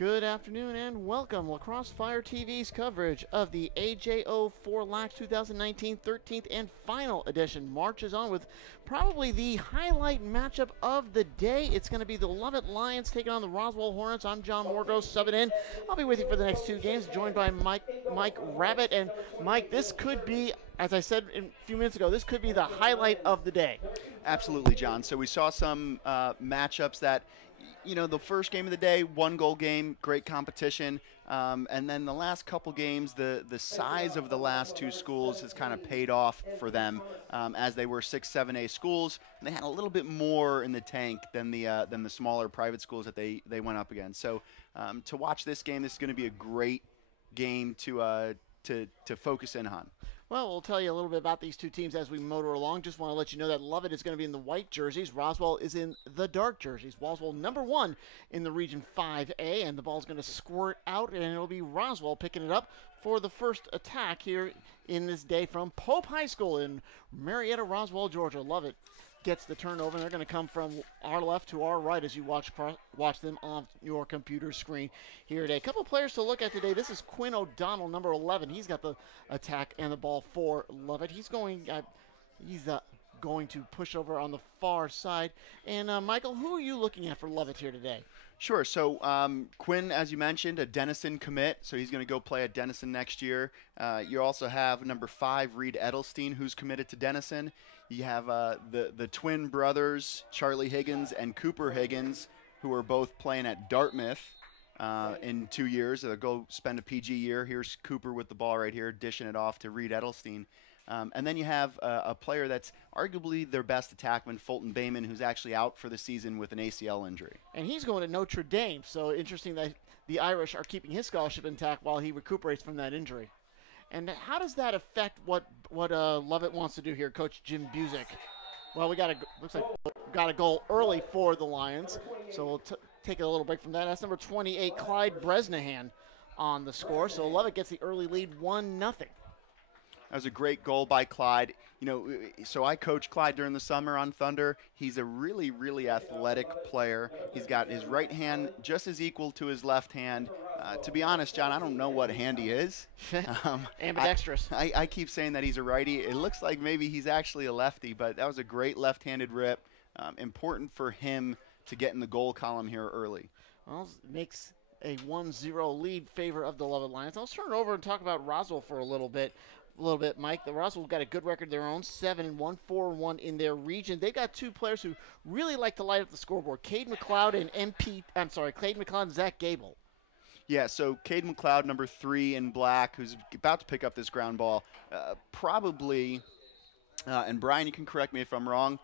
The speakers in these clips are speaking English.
Good afternoon and welcome. Lacrosse Fire TV's coverage of the AJO4LAX 2019 13th and final edition marches on with probably the highlight matchup of the day. It's going to be the Lovett Lions taking on the Roswell Hornets. I'm John Morgos, subbing in. I'll be with you for the next two games, joined by Mike Rabbit. And Mike, this could be, as I said a few minutes ago, this could be the highlight of the day. Absolutely, John. So we saw some matchups that, you know, the first game of the day, one-goal game, great competition. And then the last couple games, the size of the last two schools has kind of paid off for them as they were 6, 7A schools. And they had a little bit more in the tank than the smaller private schools that they went up against. So to watch this game, this is going to be a great game to focus in on. Well, we'll tell you a little bit about these two teams as we motor along. Just want to let you know that Lovett is going to be in the white jerseys. Roswell is in the dark jerseys. Roswell #1 in the Region 5A, and the ball's going to squirt out, and it'll be Roswell picking it up for the first attack here in this day from Pope High School in Marietta, Roswell, Georgia. Lovett gets the turnover, and they're going to come from our left to our right as you watch them on your computer screen here today. A couple players to look at today. This is Quinn O'Donnell, number 11. He's got the attack and the ball for Lovett. He's going to push over on the far side. And Michael, who are you looking at for Lovett here today? Sure. So Quinn, as you mentioned, a Denison commit, so he's going to go play at Denison next year. You also have number 5, Reed Edelstein, who's committed to Denison. You have the twin brothers, Charlie Higgins and Cooper Higgins, who are both playing at Dartmouth in 2 years. They'll go spend a PG year. Here's Cooper with the ball right here, dishing it off to Reed Edelstein. And then you have a player that's arguably their best attackman, Fulton Bayman, who's actually out for the season with an ACL injury. And he's going to Notre Dame, so interesting that the Irish are keeping his scholarship intact while he recuperates from that injury. And how does that affect what Lovett wants to do here, Coach Jim Busick? Well, looks like we got a goal early for the Lions, so we'll take a little break from that. That's number 28, Clyde Bresnahan, on the score. So Lovett gets the early lead, 1-0. That was a great goal by Clyde. You know, so I coached Clyde during the summer on Thunder. He's a really, really athletic player. He's got his right hand just as equal to his left hand. To be honest, John, I don't know what hand he is. Ambidextrous. I keep saying that he's a righty. It looks like maybe he's actually a lefty, but that was a great left-handed rip. Important for him to get in the goal column here early. Well, it makes a 1-0 lead favor of the Lovett Lions. I'll turn it over and talk about Roswell for a little bit, Mike. The Roswell got a good record of their own, 7-1, 4-1 in their region. They've got two players who really like to light up the scoreboard, Cade McLeod and Zach Gable. Yeah, so Cade McLeod, number 3 in black, who's about to pick up this ground ball, probably, and Brian, you can correct me if I'm wrong,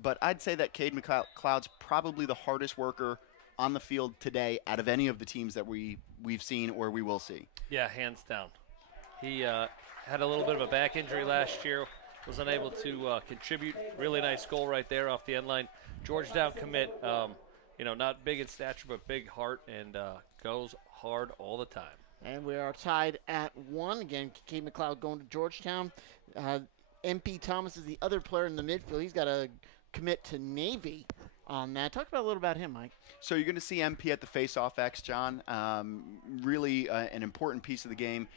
but I'd say that Cade McLeod's probably the hardest worker on the field today out of any of the teams that we've seen or we will see. Yeah, hands down. He had a little bit of a back injury last year, was unable to contribute. Really nice goal right there off the end line. Georgetown commit, not big in stature but big heart, and goes hard all the time. And we are tied at 1. Again, Cade McLeod going to Georgetown. MP Thomas is the other player in the midfield. He's got a commit to Navy on that. Talk about a little about him, Mike. So you're going to see MP at the face-off X, John. Really an important piece of the game.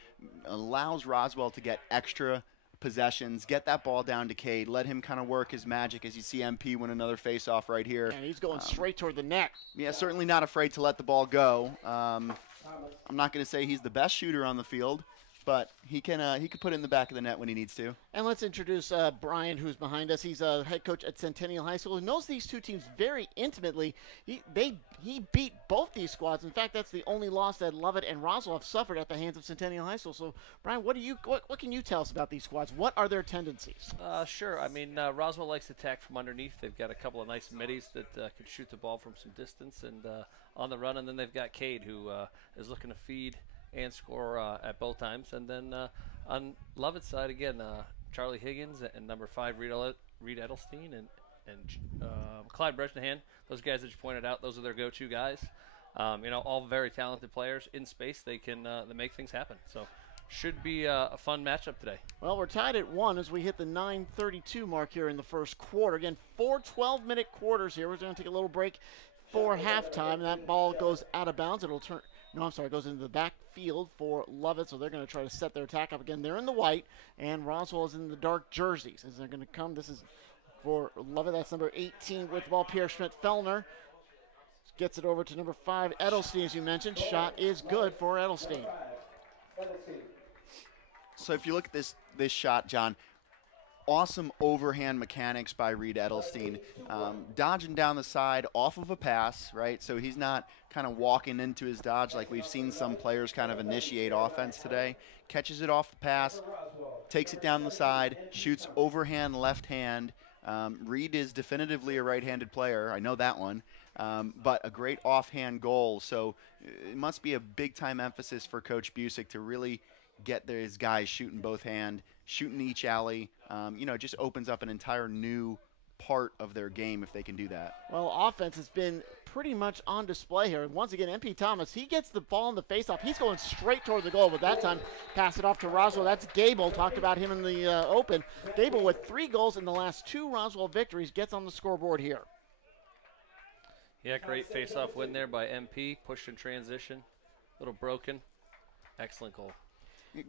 Allows Roswell to get extra possessions, get that ball down to Cade, let him kind of work his magic as you see MP win another face-off right here. And he's going straight toward the net. Yeah, certainly not afraid to let the ball go. I'm not going to say he's the best shooter on the field, but he can put it in the back of the net when he needs to. And let's introduce Brian, who's behind us. He's a head coach at Centennial High School. He knows these two teams very intimately. He beat both these squads. In fact, that's the only loss that Lovett and Roswell have suffered at the hands of Centennial High School. So, Brian, what can you tell us about these squads? What are their tendencies? Sure. I mean, Roswell likes to attack from underneath. They've got a couple of nice middies that can shoot the ball from some distance and on the run. And then they've got Cade, who is looking to feed and score at both times. And then on Lovett's side, again, Charlie Higgins and number 5, Reed Edelstein, and Clyde Bresnahan. Those guys that you pointed out, those are their go-to guys. All very talented players. In space, they make things happen. So should be a fun matchup today. Well, we're tied at 1 as we hit the 9:32 mark here in the first quarter. Again, 4 12-minute quarters here. We're going to take a little break. before halftime. That ball goes out of bounds. It'll turn. No, I'm sorry. It goes into the backfield for Lovett, so they're going to try to set their attack up again. They're in the white, and Roswell is in the dark jerseys. As they're going to come, this is for Lovett. That's number 18 with the ball. Pierre Schmidt-Fellner gets it over to number 5, Edelstein, as you mentioned. Shot is good for Edelstein. So if you look at this shot, John, awesome overhand mechanics by Reed Edelstein. Dodging down the side off of a pass, right? So he's not kind of walking into his dodge like we've seen some players kind of initiate offense today. Catches it off the pass, takes it down the side, shoots overhand left hand. Reed is definitively a right-handed player. I know that one. But a great offhand goal. So it must be a big-time emphasis for Coach Busick to really get his guys shooting both hand, shooting each alley. It just opens up an entire new part of their game if they can do that. Well, offense has been pretty much on display here. Once again, MP Thomas, he gets the ball in the faceoff. He's going straight toward the goal, but that time pass it off to Roswell. That's Gable. Talked about him in the open. Gable with 3 goals in the last 2 Roswell victories gets on the scoreboard here. Yeah, great face-off win there by MP. Pushed in transition. A little broken. Excellent goal.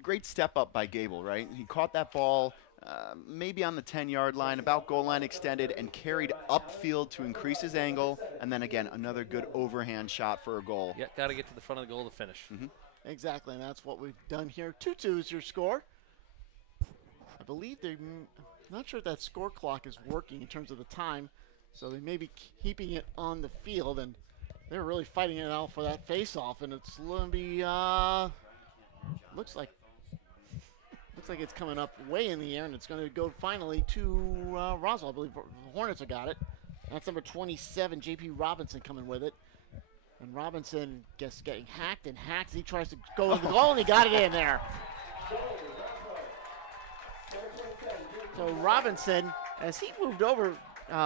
Great step up by Gable, right? He caught that ball maybe on the 10-yard line, about goal line extended, and carried upfield to increase his angle. And then again, another good overhand shot for a goal. Yeah, got to get to the front of the goal to finish. Mm-hmm. Exactly, and that's what we've done here. 2-2 is your score. I believe I'm not sure if that score clock is working in terms of the time, so they may be keeping it on the field, and they're really fighting it out for that face-off, and it's going to be, looks like it's coming up way in the air, and it's going to go finally to Roswell. I believe the Hornets have got it. That's number 27, J.P. Robinson, coming with it. And Robinson gets getting hacked and hacked as he tries to go in the goal, and he got it in there. So Robinson, as he moved over,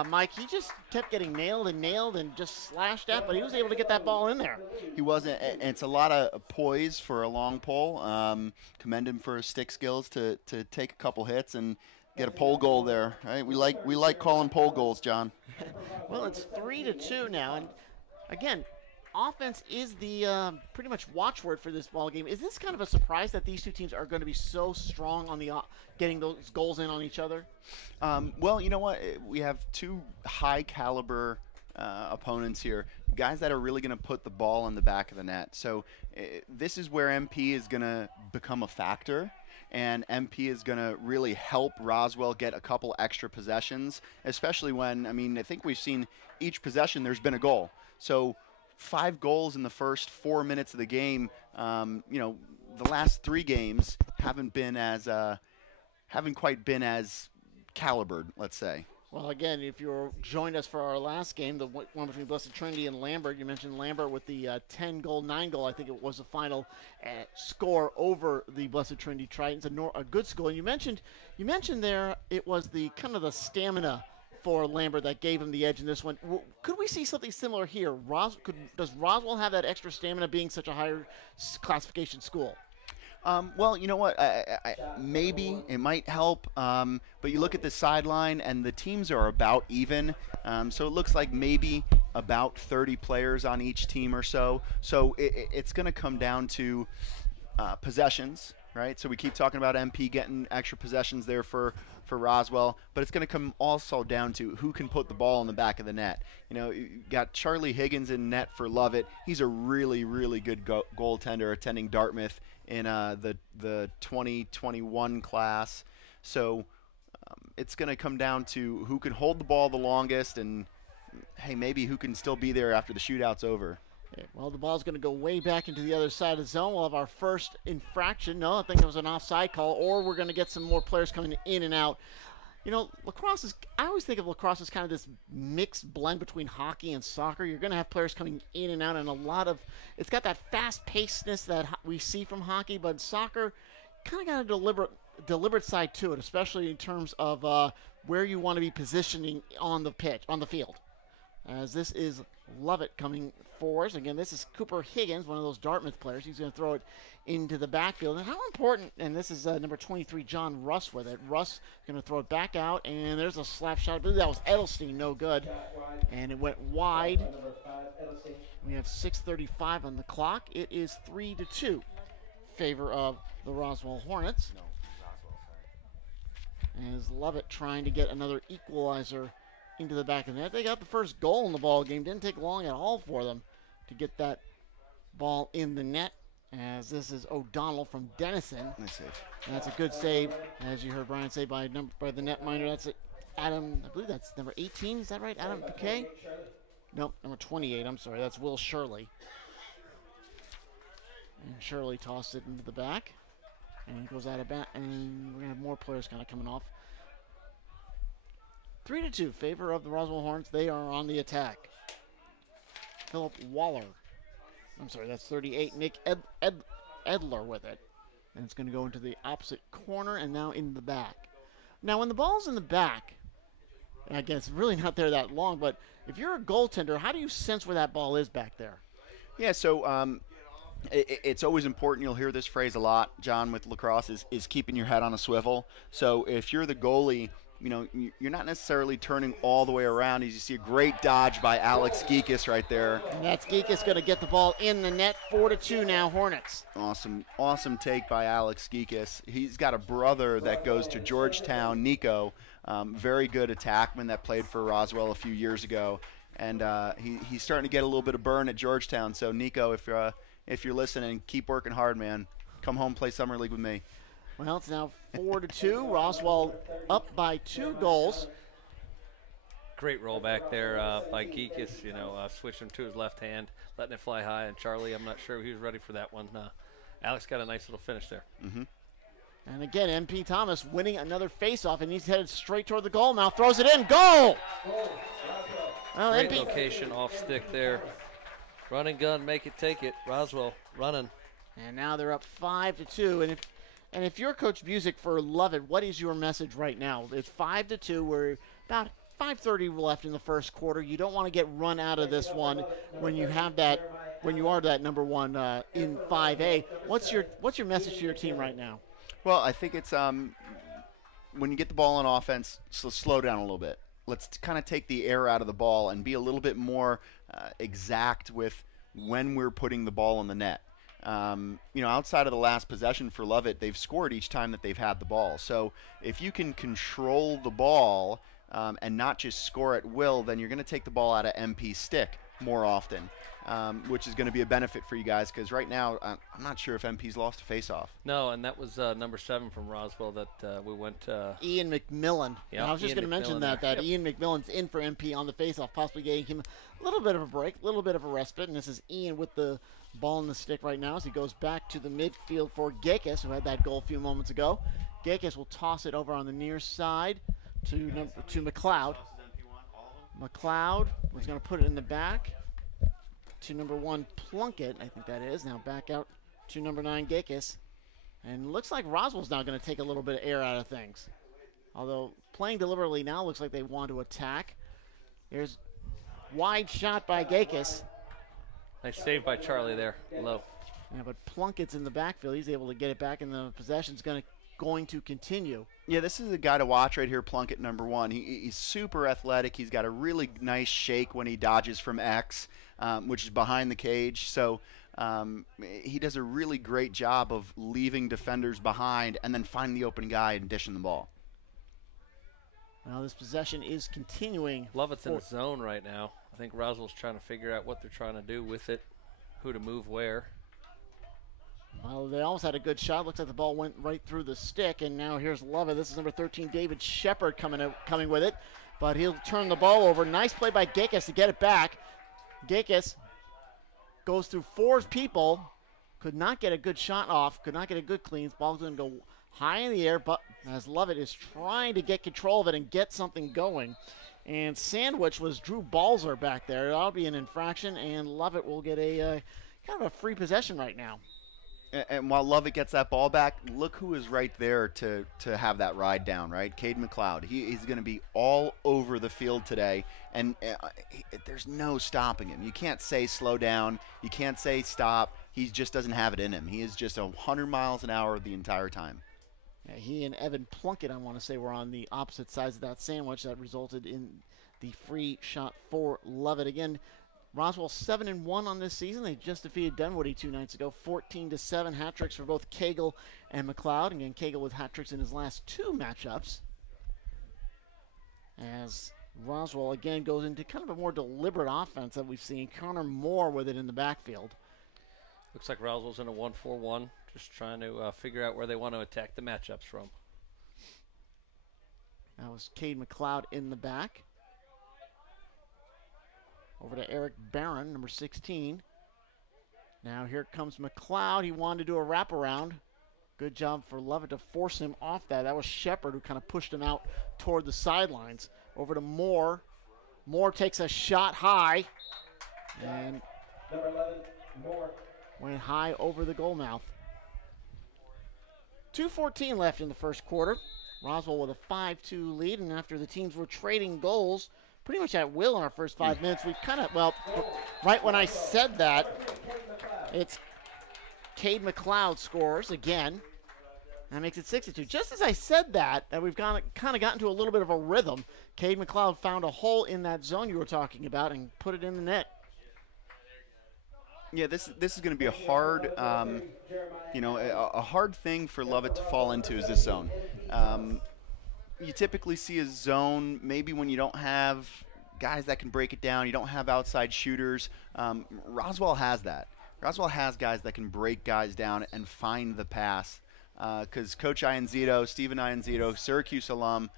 Mike, he just kept getting nailed and just slashed at, but he was able to get that ball in there. He wasn't. It's a lot of poise for a long pole. Commend him for his stick skills to take a couple hits and get a pole goal there. Right? We like calling pole goals, John. Well, it's 3-2 now, and again, offense is the pretty much watchword for this ball game. Is this kind of a surprise that these two teams are going to be so strong on the getting those goals in on each other? Well, you know what? We have 2 high-caliber opponents here, guys that are really going to put the ball in the back of the net. So this is where MP is going to become a factor, and MP is going to really help Roswell get a couple extra possessions, especially when, I think we've seen each possession there's been a goal. So 5 goals in the first 4 minutes of the game. The last 3 games haven't quite been as calibered, let's say. Well, again, if you joined us for our last game, the one between Blessed Trinity and Lambert, you mentioned Lambert with the 10-goal, 9-goal, I think it was the final score over the Blessed Trinity Tritons, a good score. And you mentioned there it was the kind of the stamina for Lambert that gave him the edge in this one. Could we see something similar here? Does Roswell have that extra stamina being such a higher classification school? Well, you know what? Maybe it might help, but you look at the sideline, and the teams are about even. So it looks like maybe about 30 players on each team or so. So it's going to come down to possessions, right? So we keep talking about MP getting extra possessions there for Roswell, but it's going to come also down to who can put the ball in the back of the net. You got Charlie Higgins in net for Lovett. He's a really, really good goaltender attending Dartmouth in the 2021 class. So it's going to come down to who can hold the ball the longest, and hey, maybe who can still be there after the shootout's over. Okay, well, the ball's going to go way back into the other side of the zone. We'll have our first infraction. No, I think it was an offside call, or we're going to get some more players coming in and out. Lacrosse I always think of lacrosse as kind of this mixed blend between hockey and soccer. You're going to have players coming in and out, and it's got that fast-pacedness that we see from hockey, but soccer kind of got a deliberate side to it, especially in terms of where you want to be positioning on the pitch, on the field. as this is Lovett coming forward. Again, this is Cooper Higgins, one of those Dartmouth players. He's going to throw it into the backfield. And how important, and this is number 23, John Russ with it. Russ going to throw it back out, and there's a slap shot. I believe that was Edelstein, no good. And it went wide. We have 6:35 on the clock. It is 3-2 favor of the Roswell Hornets. As Lovett trying to get another equalizer into the back of the net. They got the first goal in the ball game. Didn't take long at all for them to get that ball in the net. As this is O'Donnell from Denison. Nice save. And that's a good save, as you heard Brian say by the netminder. That's it. Adam, I believe that's number 18. Is that right? Adam Piquet? Nope, number 28. I'm sorry. That's Will Shirley. And Shirley tossed it into the back. And it goes out of back. And we're going to have more players kind of coming off. 3-2, favor of the Roswell Hornets. They are on the attack. Philip Waller. I'm sorry, that's 38. Nick Edler with it. And it's going to go into the opposite corner and now into the back. Now, when the ball's in the back, and again, it's really not there that long, but if you're a goaltender, how do you sense where that ball is back there? Yeah, so it's always important. You'll hear this phrase a lot, John, with lacrosse, is keeping your head on a swivel. So if you're the goalie, you know, you're not necessarily turning all the way around. As you see a great dodge by Alex Geekus right there. And that's Geekus going to get the ball in the net. 4-2 now, Hornets. Awesome take by Alex Geekus. He's got a brother that goes to Georgetown, Nico, very good attackman that played for Roswell a few years ago. And he's starting to get a little bit of burn at Georgetown. So, Nico, if you're listening, keep working hard, man. Come home, play Summer League with me. Well, it's now 4-2. Roswell up by 2 goals. Great roll back there by Geekus, switching to his left hand, letting it fly high. And Charlie, I'm not sure he was ready for that one. Alex got a nice little finish there. Mm-hmm. And again, MP Thomas winning another faceoff, and he's headed straight toward the goal now. Throws it in. Goal! Well, Great MP location off stick there. Running gun, make it, take it. Roswell running. And now they're up 5-2. And if you're Coach Busick for Lovett, what is your message right now? It's 5-2. We're about 5:30 left in the first quarter. You don't want to get run out of this one when you have that, when you are that number one in 5A. What's your message to your team right now? Well, I think it's when you get the ball on offense, so slow down a little bit. Let's kind of take the air out of the ball and be a little bit more exact with when we're putting the ball in the net. Outside of the last possession for Lovett, they've scored each time that they've had the ball. So if you can control the ball and not just score at will, then you're going to take the ball out of MP's stick more often, which is going to be a benefit for you guys because right now I'm not sure if MP's lost a faceoff. No, and that was number 7 from Roswell that we went Ian McMillan. Yeah, I was just going to mention that Yep. Ian McMillan's in for MP on the faceoff, possibly getting him a little bit of a break, a little bit of a respite. And this is Ian with the ball in the stick right now as he goes back to the midfield for Gekas, who had that goal a few moments ago. Gekas will toss it over on the near side to McLeod. McLeod was going to put it in the back to number 1 Plunkett, I think that is. Now back out to number 9 Gekas. And looks like Roswell's now going to take a little bit of air out of things. Although playing deliberately now looks like they want to attack. There's wide shot by Gekas. Nice save by Charlie there, low. Yeah, but Plunkett's in the backfield. He's able to get it back, and the possession's going to continue. Yeah, this is a guy to watch right here, Plunkett, number 1. He's super athletic. He's got a really nice shake when he dodges from X, which is behind the cage. So he does a really great job of leaving defenders behind and then finding the open guy and dishing the ball. Well, this possession is continuing. Lovett's in the zone right now. I think Roswell's trying to figure out what they're trying to do with it, who to move where. Well, they almost had a good shot. Looks like the ball went right through the stick, and now here's Lovett. This is number 13, David Shepard, coming with it, but he'll turn the ball over. Nice play by Gekas to get it back. Gekas goes through 4 people, could not get a good shot off, could not get a good clean. Ball's going to go high in the air, but as Lovett is trying to get control of it and get something going. And sandwich was Drew Balzer back there. That'll be an infraction, and Lovett will get a kind of a free possession right now. And while Lovett gets that ball back, look who is right there to have that ride down, right? Cade McLeod. He's going to be all over the field today, and there's no stopping him. You can't say slow down. You can't say stop. He just doesn't have it in him. He is just 100 miles an hour the entire time. Yeah, he and Evan Plunkett, I want to say, were on the opposite sides of that sandwich that resulted in the free shot for Lovett. Again, Roswell 7-1 on this season. They just defeated Dunwoody 2 nights ago, 14-7. Hat tricks for both Cagle and McLeod. Again, Cagle with hat tricks in his last 2 matchups. As Roswell again goes into kind of a more deliberate offense that we've seen. Connor Moore with it in the backfield. Looks like Roswell's in a 1-4-1, just trying to figure out where they want to attack the matchups from. That was Cade McLeod in the back. Over to Eric Barron, number 16. Now here comes McLeod. He wanted to do a wraparound. Good job for Lovett to force him off that. That was Shepard who kind of pushed him out toward the sidelines. Over to Moore. Moore takes a shot high. And Number 11, Moore. Went high over the goal mouth. 2:14 left in the first quarter. Roswell with a 5-2 lead, and after the teams were trading goals pretty much at will in our first 5 minutes, we've kind of, well, right when I said that, it's Cade McLeod scores again. That makes it 6-2. Just as I said that we've kind of gotten to a little bit of a rhythm. Cade McLeod found a hole in that zone you were talking about and put it in the net. Yeah, this is going to be a hard, a hard thing for Lovett to fall into is this zone. You typically see a zone maybe when you don't have guys that can break it down. You don't have outside shooters. Roswell has that. Roswell has guys that can break guys down and find the pass. Because Coach Steven Ianzito, Syracuse alum,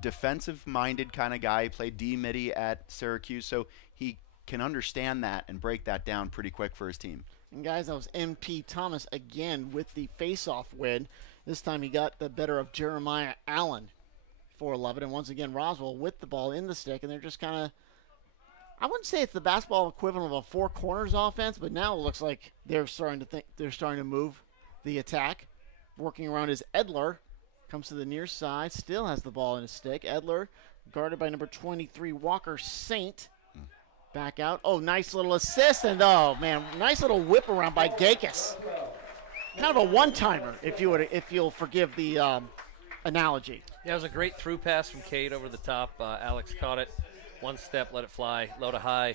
defensive-minded kind of guy. He played D-midi at Syracuse, so he can understand that and break that down pretty quick for his team. And guys, that was MP Thomas again with the face-off win. This time he got the better of Jeremiah Allen for Lovett. And once again, Roswell with the ball in the stick, and they're just kind of, I wouldn't say it's the basketball equivalent of a four corners offense, but now it looks like they're starting to move the attack. Working around is Edler. Comes to the near side, still has the ball in his stick. Edler, guarded by number 23, Walker Saint. Back out. Oh, nice little assist, and oh man, nice little whip around by Gakis. Kind of a one-timer, if you'll forgive the analogy. Yeah, it was a great through pass from Cade over the top. Alex caught it, one step, let it fly, low to high.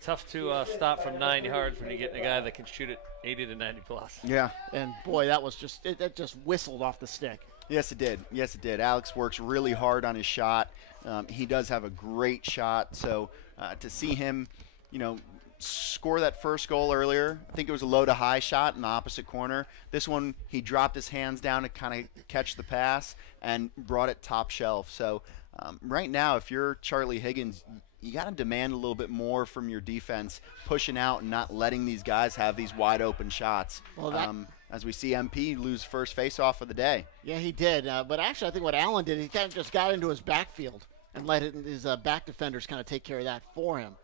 Tough to stop from 9 yards when you get a guy that can shoot it 80 to 90 plus. Yeah, and boy, that was that just whistled off the stick. Yes, it did. Yes, it did. Alex works really hard on his shot. He does have a great shot. So to see him, score that first goal earlier, I think it was a low to high shot in the opposite corner. This one, he dropped his hands down to kind of catch the pass and brought it top shelf. So right now, if you're Charlie Higgins, you got to demand a little bit more from your defense, pushing out and not letting these guys have these wide open shots. Well, as we see MP lose first face-off of the day. Yeah, he did. But actually, I think what Allen did, he kind of just got into his backfield and let his back defenders kind of take care of that for him.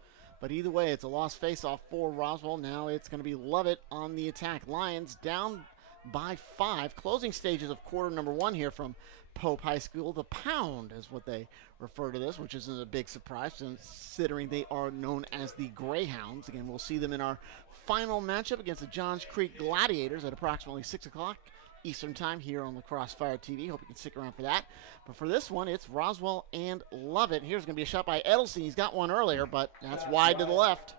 But either way, it's a lost face-off for Roswell. Now it's going to be Lovett on the attack. Lions down by 5. Closing stages of quarter number 1 here from Pope High School. The Pound is what they refer to this, which isn't a big surprise considering they are known as the Greyhounds. Again, we'll see them in our final matchup against the Johns Creek Gladiators at approximately 6 o'clock Eastern Time here on La Crossfire TV. Hope you can stick around for that. But for this one, it's Roswell and Lovett. Here's going to be a shot by Edelstein. He's got one earlier, but that's wide to the left.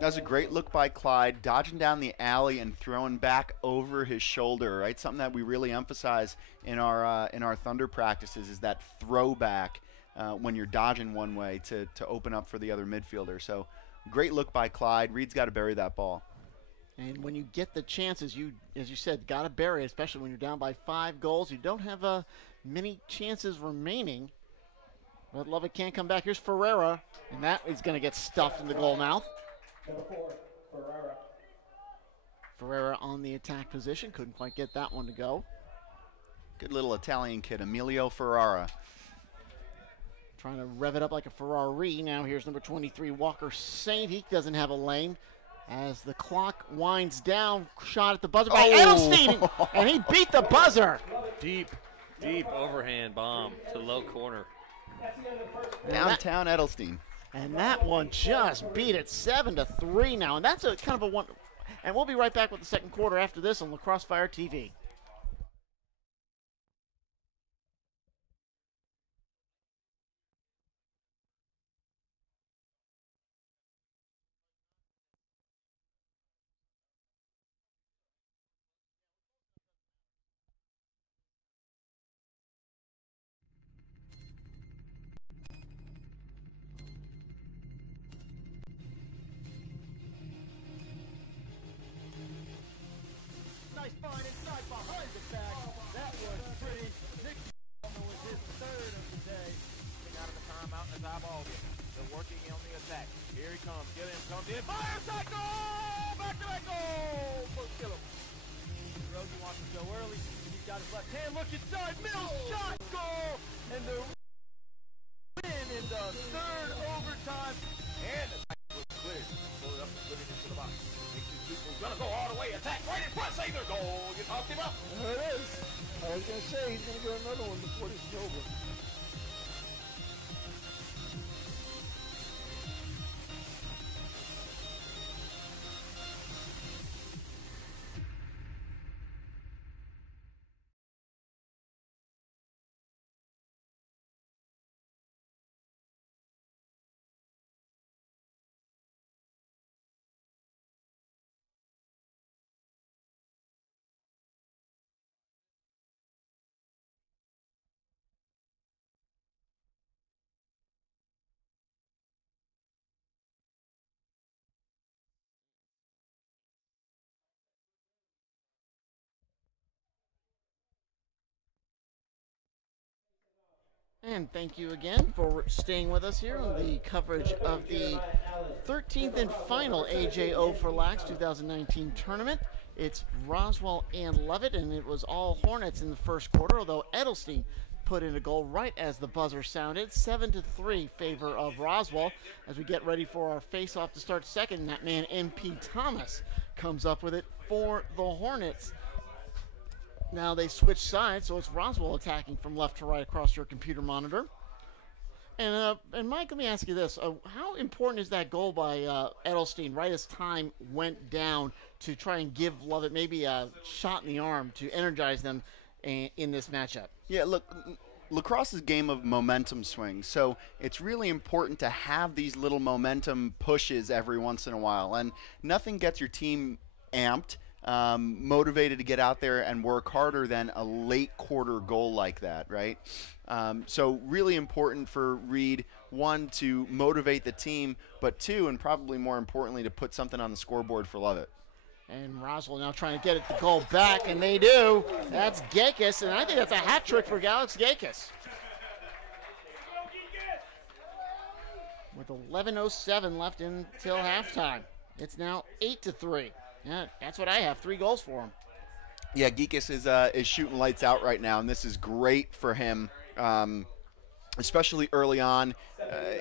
That's a great look by Clyde, dodging down the alley and throwing back over his shoulder, right? Something that we really emphasize in our Thunder practices is that throwback when you're dodging one way to open up for the other midfielder. So great look by Clyde. Reed's got to bury that ball. And when you get the chances, as you said, got to bury it, especially when you're down by 5 goals. You don't have many chances remaining. But Lovett can't come back. Here's Ferreira, and that is going to get stuffed in the goal mouth. Number 4, Ferreira. Ferreira on the attack position. Couldn't quite get that one to go. Good little Italian kid, Emilio Ferrara. Trying to rev it up like a Ferrari. Now here's number 23, Walker Saint. He doesn't have a lane. As the clock winds down, shot at the buzzer by Edelstein, and he beat the buzzer. Deep overhand bomb to low corner. Downtown Edelstein. And that one just beat it 7-3 now. And that's a kind of a one. And we'll be right back with the second quarter after this on Lacrosse Fire TV. Nice find inside behind the back. That was pretty. Nick was his third of the day. Out of the timeout and the eyeball. They're working on the attack. Here he comes. Gilliam comes in. Fires that goal! Back-to-back goal for Gilliam. Rosie wants to go early. He's got his left hand. Look inside. Mills shot goal. And the win in the third overtime. And the back was cleared. Pull it up and put it into the box. People's gonna go all the way. Attack right in front. Save their goal. You talked him up. There it is. I was going to say he's going to get another one before this is over. And thank you again for staying with us here on the coverage of the 13th and final AJO4LAX 2019 tournament. It's Roswell and Lovett, and it was all Hornets in the first quarter, although Edelstein put in a goal right as the buzzer sounded. 7-3 favor of Roswell as we get ready for our face-off to start second. And that man, MP Thomas, comes up with it for the Hornets. Now they switch sides, so it's Roswell attacking from left to right across your computer monitor. And Mike, let me ask you this. How important is that goal by Edelstein right as time went down to try and give Lovett maybe a shot in the arm to energize them in this matchup? Yeah, look, lacrosse is a game of momentum swings, so it's really important to have these little momentum pushes every once in a while. And nothing gets your team amped, motivated to get out there and work harder than a late quarter goal like that, right? So really important for Reed, one, to motivate the team, but two, and probably more importantly, to put something on the scoreboard for Lovett. And Roswell now trying to get it the goal back, and they do. That's Gakis, and I think that's a hat trick for Alex Gakis. With 11:07 left until halftime. It's now 8-3. Yeah, that's what I have. 3 goals for him. Yeah, Geekus is shooting lights out right now, and this is great for him, especially early on.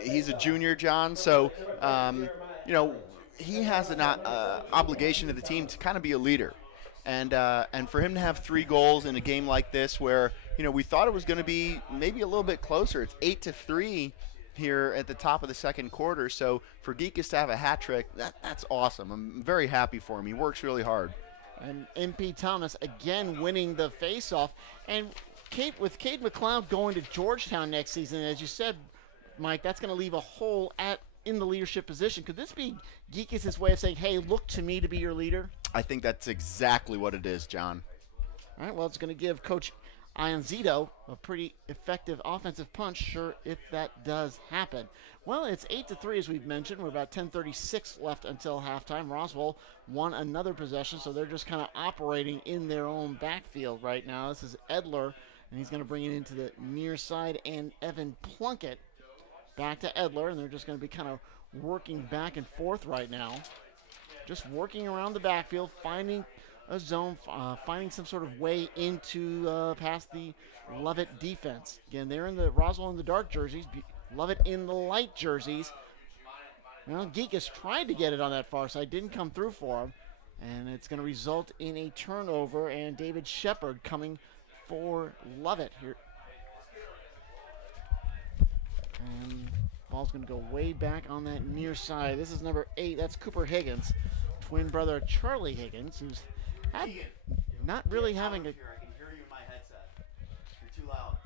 He's a junior, John, so you know, he has an obligation to the team to kind of be a leader, and for him to have 3 goals in a game like this, where we thought it was going to be maybe a little bit closer. It's 8-3 here at the top of the second quarter. So for Geekus to have a hat trick, that's awesome. I'm very happy for him. He works really hard. And MP Thomas again winning the faceoff. And with Cade McLeod going to Georgetown next season, as you said, Mike, that's going to leave a hole in the leadership position. Could this be Geekus' way of saying, hey, look to me to be your leader? I think that's exactly what it is, John. All right, well, it's going to give Coach Ionzito a pretty effective offensive punch, sure, if that does happen. Well, it's 8-3, as we've mentioned. We're about 10:36 left until halftime. Roswell won another possession, so they're just kind of operating in their own backfield right now. This is Edler, and he's going to bring it into the near side, and Evan Plunkett back to Edler, and they're just going to be kind of working back and forth right now. Just working around the backfield, finding a zone, finding some sort of way into past the Lovett defense. Again, they're in the Roswell in the dark jerseys, Lovett in the light jerseys. Well, Geekus tried to get it on that far side, didn't come through for him. And it's going to result in a turnover, and David Shepard coming for Lovett here. And ball's going to go way back on that near side. This is number 8. That's Cooper Higgins, twin brother Charlie Higgins, who's not really having a... I can hear you in my headset. You're too loud.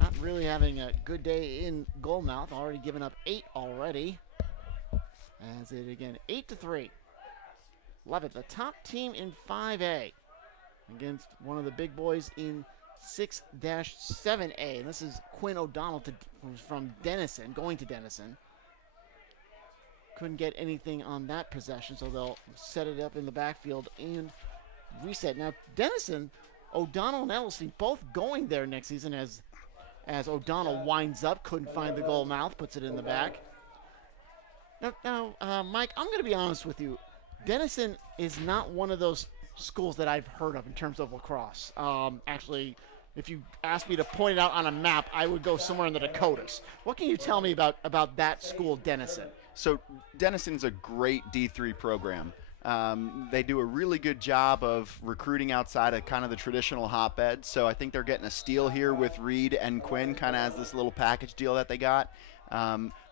Not really having a good day in goalmouth. Already given up 8 already. As it again, 8-3. Lovett, the top team in 5A, against one of the big boys in 6-7A. And this is Quinn O'Donnell who's from Denison, going to Denison. Couldn't get anything on that possession, so they'll set it up in the backfield and reset. Now, Denison, O'Donnell and Edelstein both going there next season as O'Donnell winds up, couldn't find the goal mouth, puts it in the back. Now, Mike, I'm going to be honest with you. Denison is not one of those schools that I've heard of in terms of lacrosse. Actually, if you asked me to point it out on a map, I would go somewhere in the Dakotas. What can you tell me about that school, Denison? So Denison's a great D3 program. They do a really good job of recruiting outside of kind of the traditional hotbed. So I think they're getting a steal here with Reed and Quinn, kind of as this little package deal that they got.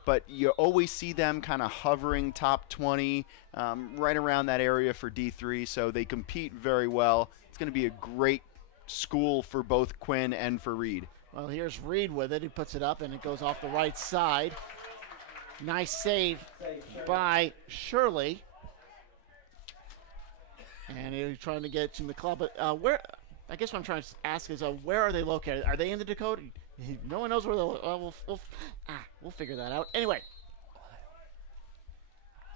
But you always see them kind of hovering top 20, right around that area for D3, so they compete very well. It's going to be a great school for both Quinn and for Reed. Well, here's Reed with it. He puts it up, and it goes off the right side. Nice save by Shirley. And he's trying to get to McLeod. But where? I guess what I'm trying to ask is, where are they located? Are they in the Dakota? No one knows where they'll. We'll figure that out. Anyway.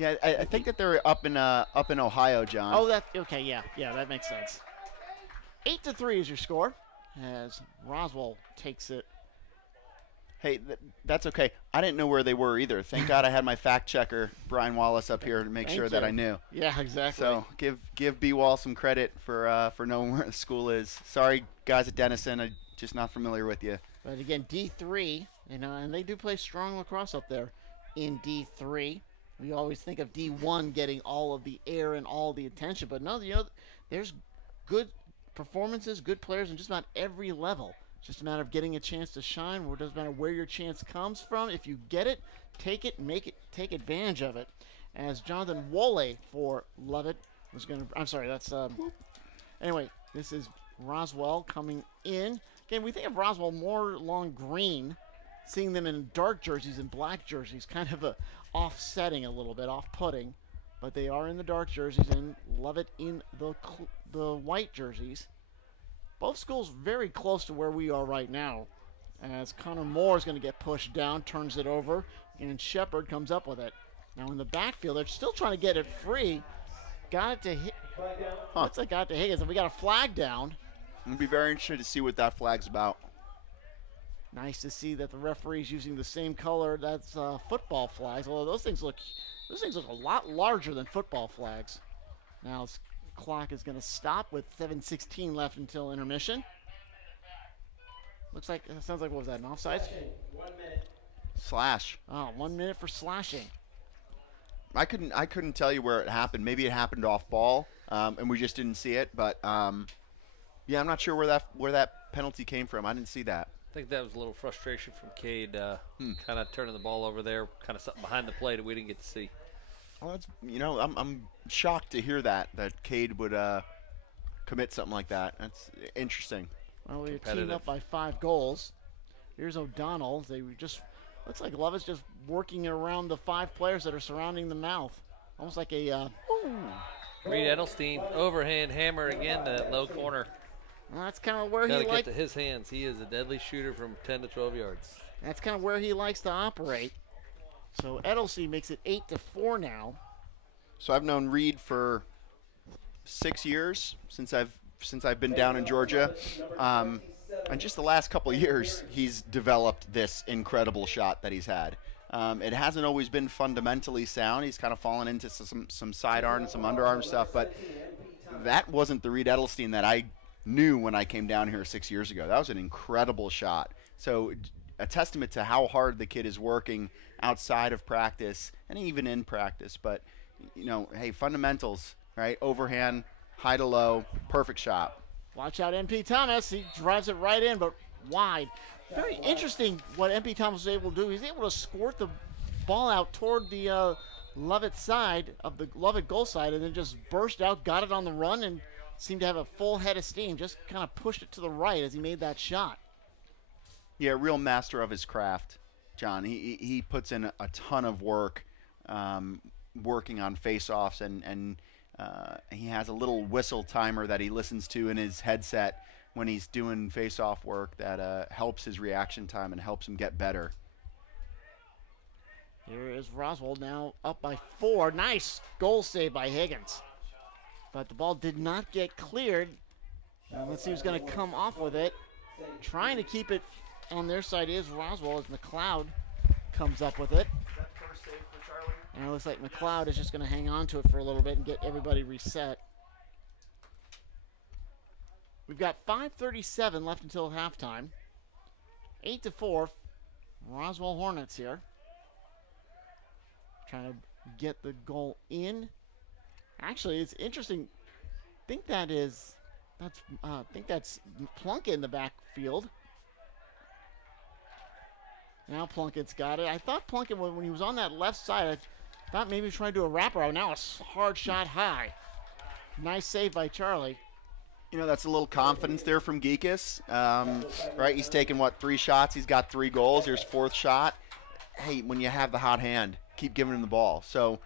Yeah, I think that they're up in Ohio, John. Oh, that okay. Yeah, that makes sense. 8-3 is your score, as Roswell takes it. Hey, that's okay. I didn't know where they were either. Thank God I had my fact checker Brian Wallace up here to make sure that I knew. Yeah, exactly. So give B Wall some credit for knowing where the school is. Sorry, guys at Denison, I'm just not familiar with you. But again, D3, and they do play strong lacrosse up there in D3. We always think of D1 getting all of the air and all the attention, but no, there's good performances, good players in just about every level. It's just a matter of getting a chance to shine. It doesn't matter where your chance comes from. If you get it, take it, make it, take advantage of it. As Jonathan Wole for Lovett was going to, I'm sorry, that's, anyway, this is Roswell coming in. Again, we think of Roswell more along green, seeing them in dark jerseys and black jerseys, kind of offsetting a little bit, off-putting. But they are in the dark jerseys and Lovett in the white jerseys. Both schools very close to where we are right now, as Connor Moore is going to get pushed down, turns it over, and Shepard comes up with it. Now in the backfield, they're still trying to get it free. Got it to hit. Looks like got it to Higgins, and we got a flag down. I'd be very interested to see what that flag's about. Nice to see that the referee's using the same color that's football flags, although those things look a lot larger than football flags. Now this clock is going to stop with 7:16 left until intermission. Looks like, sounds like, what was that, an offside? 1 minute. Slash. Oh, 1 minute for slashing. I couldn't tell you where it happened. Maybe it happened off ball, and we just didn't see it. But yeah, I'm not sure where that penalty came from. I didn't see that. I think that was a little frustration from Cade, kind of turning the ball over there, kind of something behind the play that we didn't get to see. Well, that's, I'm shocked to hear that Cade would commit something like that. That's interesting. Well, we're teamed up by 5 goals. Here's O'Donnell. They just looks like Lovett's just working around the 5 players that are surrounding the mouth, almost like a. Reed Edelstein overhand hammer again, the low corner. Well, that's kind of where Gotta he likes. get to his hands. He is a deadly shooter from 10 to 12 yards. That's kind of where he likes to operate. So Edelstein makes it 8-4 now. So I've known Reed for 6 years since I've been down in Georgia, and just the last couple of years he's developed this incredible shot that he's had. It hasn't always been fundamentally sound. He's kind of fallen into some sidearm and some underarm stuff, but that wasn't the Reed Edelstein that I knew when I came down here 6 years ago. That was an incredible shot. So a testament to how hard the kid is working outside of practice and even in practice. But, hey, fundamentals, right? Overhand, high to low, perfect shot. Watch out, MP Thomas. He drives it right in, but wide. Very interesting what MP Thomas was able to do. He's able to squirt the ball out toward the Lovett side of the Lovett goal side and then just burst out, got it on the run, and seemed to have a full head of steam. Just kind of pushed it to the right as he made that shot. Yeah, real master of his craft, John. He puts in a ton of work working on face-offs, and he has a little whistle timer that he listens to in his headset when he's doing face-off work that helps his reaction time and helps him get better. Here is Roswell now up by 4. Nice goal save by Higgins. But the ball did not get cleared. Let's see who's going to come off with it. Trying to keep it on their side is Roswell as McLeod comes up with it. Is that first save for Charlie? And it looks like McLeod is just going to hang on to it for a little bit and get everybody reset. We've got 5:37 left until halftime. 8-4, Roswell Hornets here. Trying to get the goal in. Actually, it's interesting. I think that's Plunkett in the backfield. Now Plunkett's got it. I thought Plunkett, when he was on that left side, I thought maybe he was trying to do a wraparound. Now a hard shot high. Nice save by Charlie. That's a little confidence there from Geekus. Right, he's taken, 3 shots? He's got 3 goals. Here's 4th shot. Hey, when you have the hot hand, keep giving him the ball. So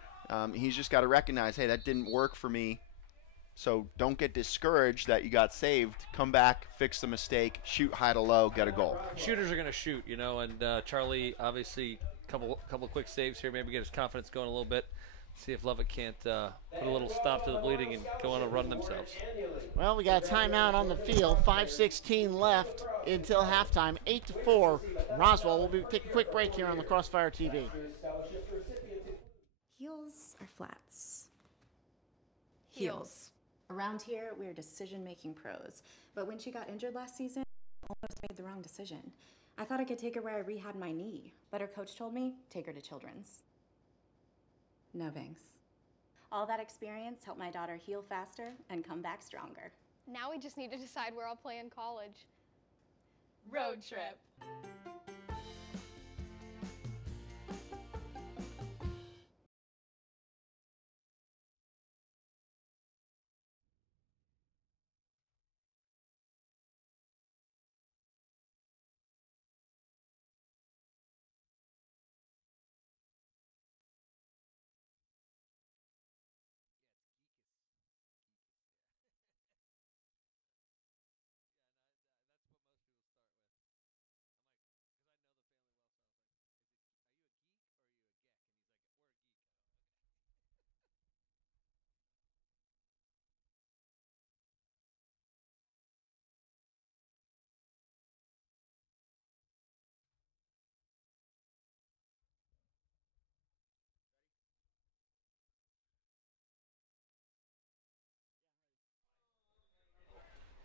he's just got to recognize, hey, that didn't work for me. So don't get discouraged that you got saved. Come back, fix the mistake, shoot high to low, get a goal. Shooters are going to shoot, and Charlie, obviously, couple quick saves here, maybe get his confidence going a little bit. See if Lovett can't put a little stop to the bleeding and go on a run themselves. Well, we got a timeout on the field. 5:16 left until halftime. 8-4, Roswell. We'll be taking a quick break here on La Crossfire TV. Heels or flats? Heels. Around here, we're decision-making pros. But when she got injured last season, I almost made the wrong decision. I thought I could take her where I rehabbed my knee, but her coach told me, take her to Children's. No thanks. All that experience helped my daughter heal faster and come back stronger. Now we just need to decide where I'll play in college. Road trip.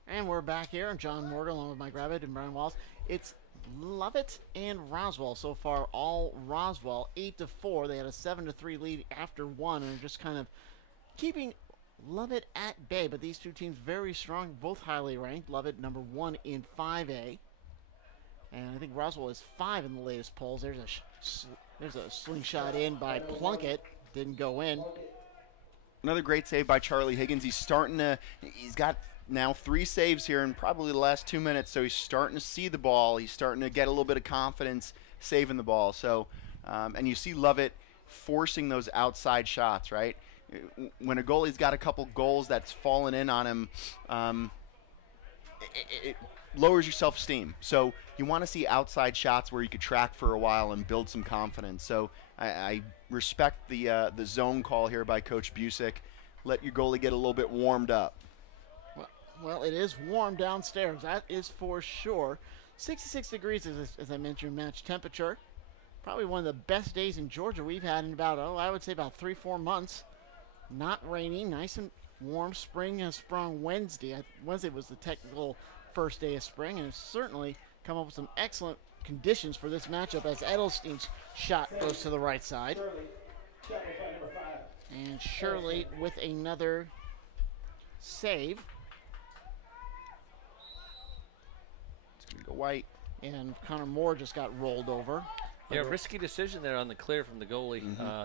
And we're back here. I'm John Morgan along with Mike Rabbit and Brian Walls. It's Lovett and Roswell so far. All Roswell 8-4. They had a 7-3 lead after 1 and are just kind of keeping Lovett at bay. But these two teams very strong, both highly ranked. Lovett number 1 in 5A. And I think Roswell is 5 in the latest polls. There's a slingshot in by Plunkett. Didn't go in. Another great save by Charlie Higgins. He's got now 3 saves here in probably the last 2 minutes, so he's starting to see the ball. He's starting to get a little bit of confidence saving the ball. So, and you see Lovett forcing those outside shots, right? When a goalie's got a couple goals that's fallen in on him, it lowers your self-esteem. So you want to see outside shots where you could track for a while and build some confidence. So I respect the zone call here by Coach Busick. Let your goalie get a little bit warmed up. Well, it is warm downstairs. That is for sure. 66 degrees is, as I mentioned, match temperature. Probably one of the best days in Georgia we've had in about, I would say about 3-4 months. Not raining, nice and warm. Spring has sprung Wednesday. Wednesday was the technical first day of spring, and it's certainly come up with some excellent conditions for this matchup as Edelstein's shot goes to the right side. And Shirley with another save. It's going to go white. And Connor Moore just got rolled over. Yeah, risky decision there on the clear from the goalie.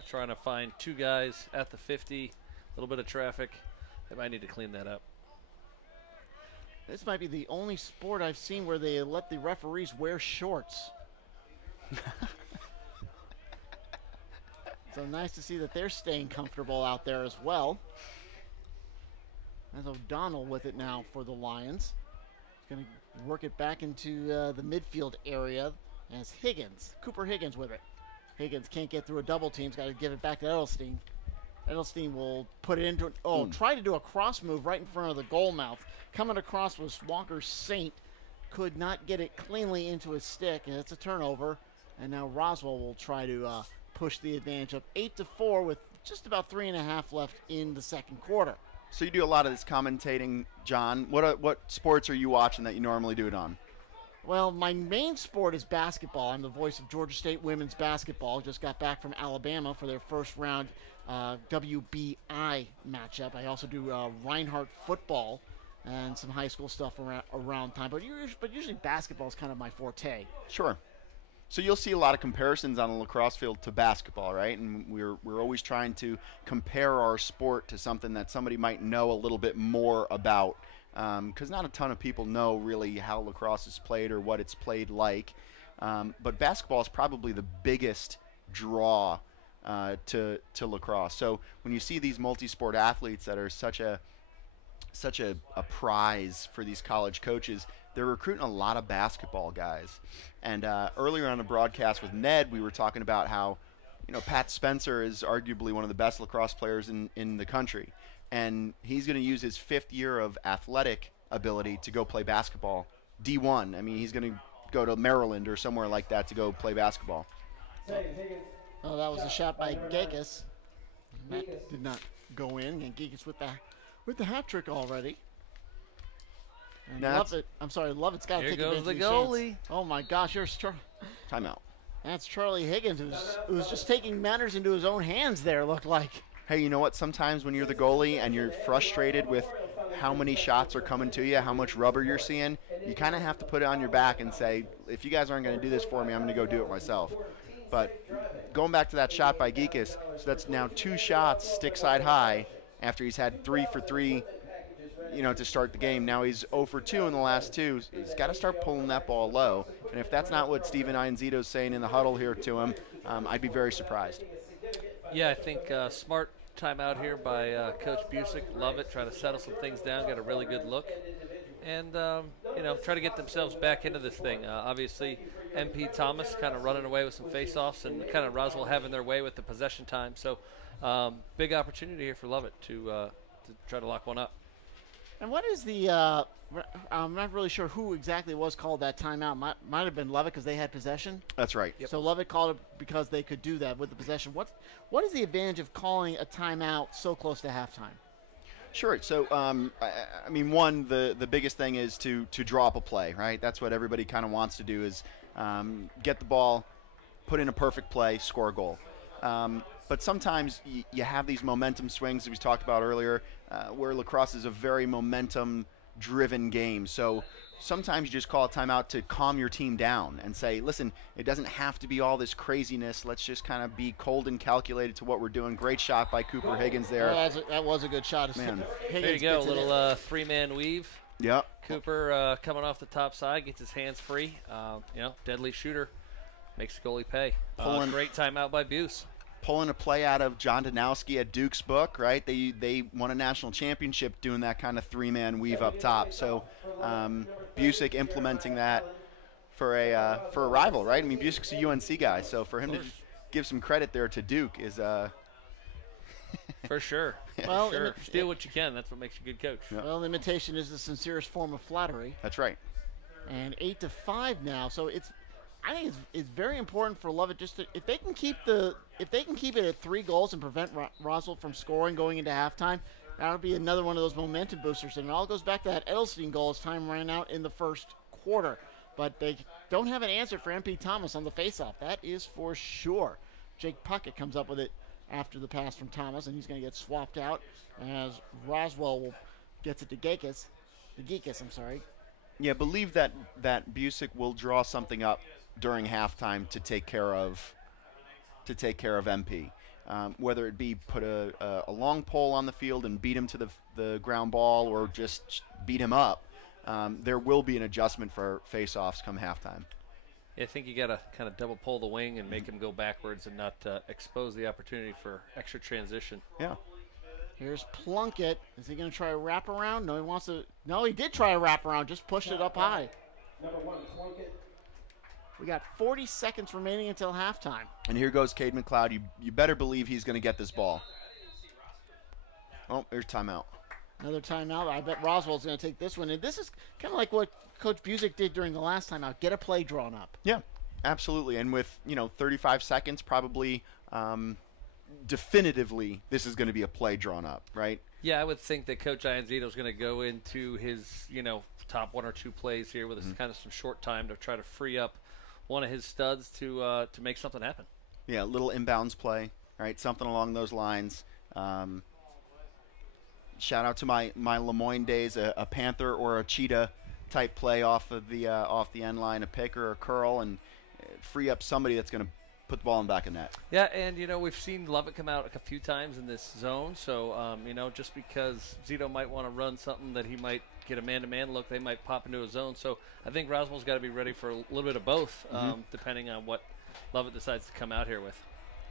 Trying to find two guys at the 50, a little bit of traffic. They might need to clean that up. This might be the only sport I've seen where they let the referees wear shorts. So nice to see that they're staying comfortable out there as well. As O'Donnell with it now for the Lions. He's going to work it back into the midfield area as Cooper Higgins with it. Higgins can't get through a double team. He's got to give it back to Edelstein. Edelstein will put it into, try to do a cross move right in front of the goal mouth. Coming across was Walker Saint. Could not get it cleanly into his stick, and it's a turnover. And now Roswell will try to push the advantage up 8-4 with just about 3.5 left in the second quarter. So you do a lot of this commentating, John. What sports are you watching that you normally do it on? Well, my main sport is basketball. I'm the voice of Georgia State women's basketball. Just got back from Alabama for their first round WBI matchup. I also do Reinhardt football and some high school stuff around time. But usually basketball is kind of my forte. Sure. So you'll see a lot of comparisons on a lacrosse field to basketball, right? And we're always trying to compare our sport to something that somebody might know a little bit more about, because not a ton of people know really how lacrosse is played or what it's played like. But basketball is probably the biggest draw to lacrosse. So when you see these multi-sport athletes that are such a prize for these college coaches, they're recruiting a lot of basketball guys. And earlier on a broadcast with Ned, we were talking about how, Pat Spencer is arguably one of the best lacrosse players in the country. And he's going to use his 5th year of athletic ability to go play basketball, D1. I mean, he's going to go to Maryland or somewhere like that to go play basketball. Oh, that was a shot by Gakis. That did not go in, and Gakis with the hat trick already. And Lovett's got to take advantage of the goalie. Chance. Oh my gosh, here's timeout. That's Charlie Higgins, who's just taking matters into his own hands there, looked like. Hey, you know what? Sometimes when you're the goalie and you're frustrated with how many shots are coming to you, how much rubber you're seeing, you kind of have to put it on your back and say, if you guys aren't going to do this for me, I'm going to go do it myself. But going back to that shot by Geekus, so that's now 2 shots stick side high after he's had 3 for 3, to start the game. Now he's 0 for 2 in the last 2. He's got to start pulling that ball low. And if that's not what Steven Ianzito's saying in the huddle here to him, I'd be very surprised. Yeah, I think smart timeout here by Coach Busick. Lovett trying to settle some things down, got a really good look. And, try to get themselves back into this thing. Obviously, MP Thomas kind of running away with some face-offs and kind of Roswell having their way with the possession time. So big opportunity here for Lovett to try to lock one up. And what is the I'm not really sure who exactly was called that timeout. Might have been Lovett because they had possession. That's right. Yep. So Lovett called it because they could do that with the possession. What is the advantage of calling a timeout so close to halftime? Sure. So, one, the biggest thing is to draw up a play, right? That's what everybody kind of wants to do is get the ball, put in a perfect play, score a goal. But sometimes you have these momentum swings, as we talked about earlier, where lacrosse is a very momentum-driven game. So sometimes you just call a timeout to calm your team down and say, listen, it doesn't have to be all this craziness. Let's just kind of be cold and calculated to what we're doing. Great shot by Cooper Higgins there. That was a good shot. Man. There you go, a little three-man weave. Yep. Cooper coming off the top side, gets his hands free. Deadly shooter, makes the goalie pay. Great timeout by Buse. Pulling a play out of John Danowski at Duke's book, right? They won a national championship doing that kind of 3-man weave up top. So Busick implementing that for a rival, right? I mean, Busick's a UNC guy, so for him to give some credit there to Duke is for sure. Well, sure. Steal what you can. That's what makes you a good coach. Yep. Well, imitation is the sincerest form of flattery. That's right. And 8-5 now, so I think it's very important for Lovett if they can keep it at 3 goals and prevent Roswell from scoring going into halftime. That'll be another one of those momentum boosters, and it all goes back to that Edelstein goal as time ran out in the first quarter. but they don't have an answer for MP Thomas on the faceoff. That is for sure. Jake Puckett comes up with it after the pass from Thomas, and he's going to get swapped out as Roswell gets it to Gekas. I'm sorry. Yeah, believe that Busick will draw something up during halftime to take care of MP. Whether it be put a long pole on the field and beat him to the ground ball, or just beat him up, there will be an adjustment for face-offs come halftime. Yeah, I think you got to kind of double pull the wing and make him go backwards and not expose the opportunity for extra transition. Yeah. Here's Plunkett. Is he going to try a wraparound? No, he wants to. No, he did try a wraparound. Just pushed it up high. Number 1, Plunkett. We got 40 seconds remaining until halftime. And here goes Cade McLeod. You better believe he's going to get this ball. Oh, here's timeout. Another timeout. I bet Roswell's going to take this one. And this is kind of like what Coach Busick did during the last timeout. Get a play drawn up. Yeah, absolutely. And with 35 seconds, probably definitively, this is going to be a play drawn up, right? Yeah, I would think that Coach Ianzito's going to go into his top 1 or 2 plays here with kind of some short time to try to free up one of his studs to make something happen. Yeah, a little inbounds play, right? Something along those lines. Shout out to my Lemoyne days, a panther or a cheetah type play off the end line, a pick or a curl, and free up somebody that's going to put the ball in the back of net. Yeah, and we've seen Lovett come out a few times in this zone, so just because Zito might want to run something that he might get a man-to-man look, they might pop into a zone. So I think Roswell's got to be ready for a little bit of both, depending on what Lovett decides to come out here with.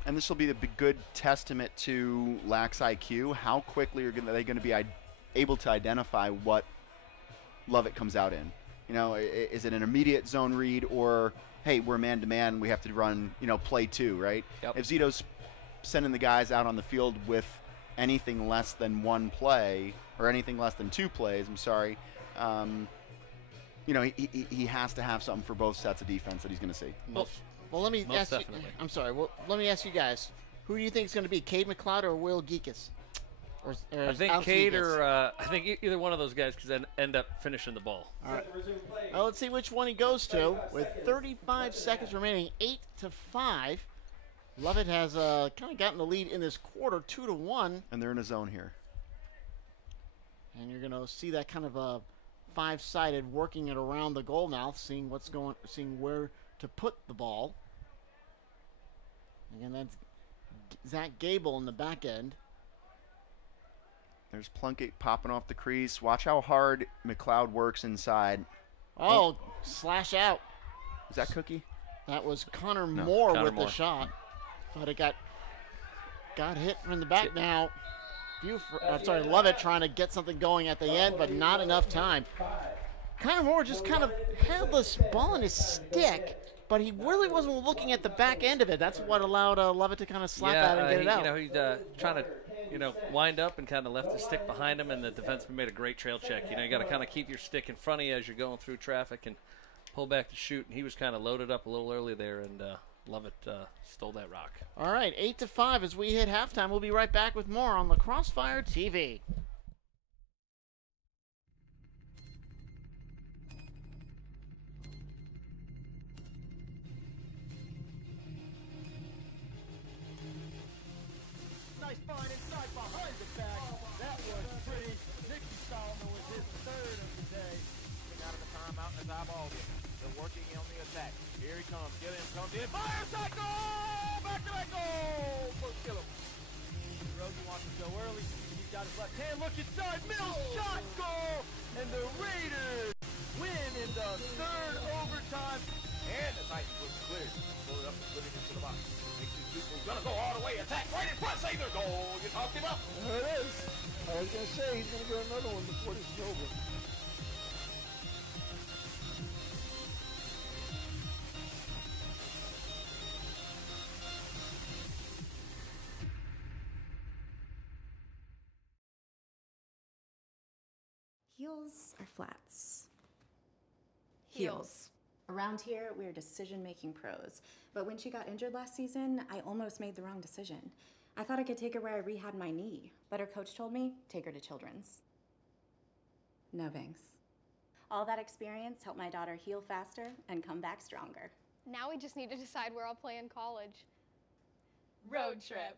And this will be the good testament to Lax IQ. How quickly are they going to be able to identify what Lovett comes out in? Is it an immediate zone read, or hey, we're man-to-man, we have to run, play 2, right? Yep. If Zito's sending the guys out on the field with anything less than 1 play, or anything less than 2 plays, I'm sorry, he has to have something for both sets of defense that he's going to see. Well, let me ask definitely. you. I'm sorry. Well, let me ask you guys. Who do you think is going to be, Cade McLeod or Will Gekas? I think Cade or I think either one of those guys could end up finishing the ball. All right. Well, let's see which one he goes to. With 35 seconds remaining, 8-5. Lovett has kind of gotten the lead in this quarter, 2-1. And they're in a zone here. And you're going to see that kind of a 5-sided, working it around the goal now, seeing where to put the ball. Again, that's Zach Gable in the back end. There's Plunkett popping off the crease. Watch how hard McLeod works inside. Oh, slash out. Is that Cookie? That was Connor Moore Connor with Moore. the shot. But it got hit from the back now. Lovett trying to get something going at the end, but not enough time. Connor Moore just kind of had this ball in his stick, but he really wasn't looking at the back end of it. That's what allowed Lovett to kind of slap at it and get it out. He's trying to, wind up and kind of left his stick behind him, and the defenseman made a great trail check. You got to kind of keep your stick in front of you as you're going through traffic and pull back to shoot. And he was kind of loaded up a little early there, and Lovett stole that rock. All right, 8-5 as we hit halftime. We'll be right back with more on the Crossfire TV. Nice find inside behind the back. That was pretty. Nicky Solomon was his 3rd of the day. Out of the timeout as eyeball it. They're working on the attack. Here he comes. Gilliam comes in. Fire shot goal! Back-to-back goal! First Gilliam. Rosen wants to go early. He's got his left hand. Look inside. Mills shot goal! And the Raiders win in the 3rd overtime. And the Titans was cleared. Pull it up and put it into the box. Makes his people gonna go all the way. Attack right in front. Save their goal. You talked him up. There it is. I was going to say he's going to get another one before this is over. Heels or flats? Heels. Around here, we're decision-making pros. But when she got injured last season, I almost made the wrong decision. I thought I could take her where I rehabbed my knee, but her coach told me, take her to Children's. No thanks. All that experience helped my daughter heal faster and come back stronger. Now we just need to decide where I'll play in college. Road trip.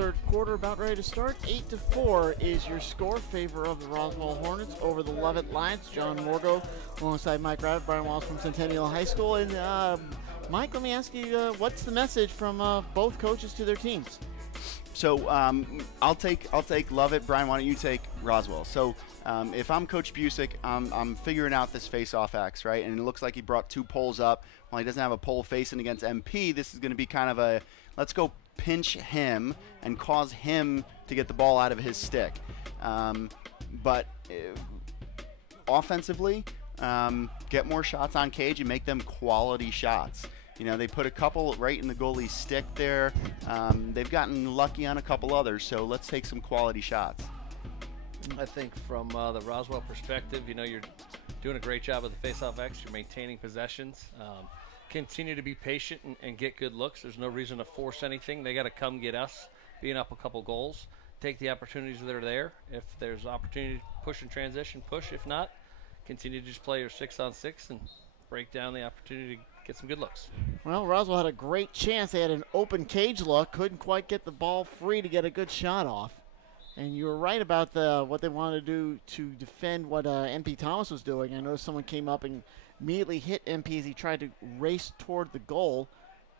third quarter about ready to start. 8-4 is your score, favor of the Roswell Hornets over the Lovett Lions. John Morgo alongside Mike Rabbit, Brian Wallace from Centennial High School. And Mike, let me ask you, what's the message from both coaches to their teams? So I'll take Lovett. Brian, why don't you take Roswell? So if I'm Coach Busick, I'm figuring out this face-off X, right? And it looks like he brought 2 poles up. While he doesn't have a pole facing against MP, this is going to be kind of a let's go pinch him and cause him to get the ball out of his stick. But offensively, get more shots on Cage and make them quality shots. You know, they put a couple right in the goalie's stick there. They've gotten lucky on a couple others, so let's take some quality shots. I think from the Roswell perspective, you know, you're doing a great job of the face-off X. You're maintaining possessions. Continue to be patient and get good looks. There's no reason to force anything. They got to come get us, being up a couple goals. Take the opportunities that are there. If there's opportunity to push in transition, push. If not, continue to just play your 6-on-6 and break down the opportunity to get some good looks. Well, Roswell had a great chance. They had an open Cage look. Couldn't quite get the ball free to get a good shot off. And you were right about what they wanted to do to defend what MP Thomas was doing. I noticed someone came up and immediately hit MP as he tried to race toward the goal.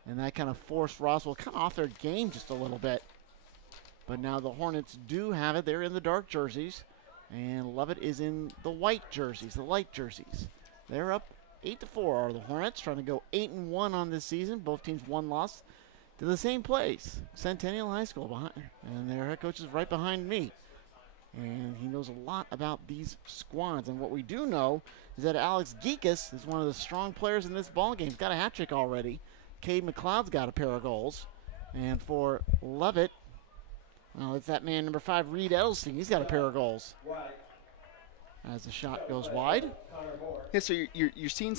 And that kind of forced Roswell kind of off their game just a little bit. But now the Hornets do have it. They're in the dark jerseys. And Lovett is in the white jerseys, the light jerseys. They're up 8-4 are the Hornets, trying to go 8-1 on this season. Both teams one loss to the same place, Centennial High School, behind, and their head coach is right behind me. And he knows a lot about these squads. And what we do know is that Alex Geekus is one of the strong players in this ball game. He's got a hat trick already. Cade McLeod's got a pair of goals. And for Lovett, well, it's that man number 5, Reed Edelstein. He's got a pair of goals. As the shot goes wide. Yeah, so you're seeing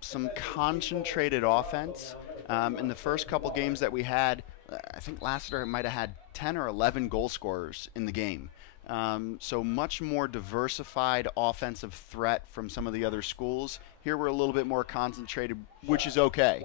some concentrated offense. In the first couple games that we had, I think Lassiter might have had 10 or 11 goal scorers in the game. So much more diversified offensive threat from some of the other schools. Here we're a little bit more concentrated, which is okay,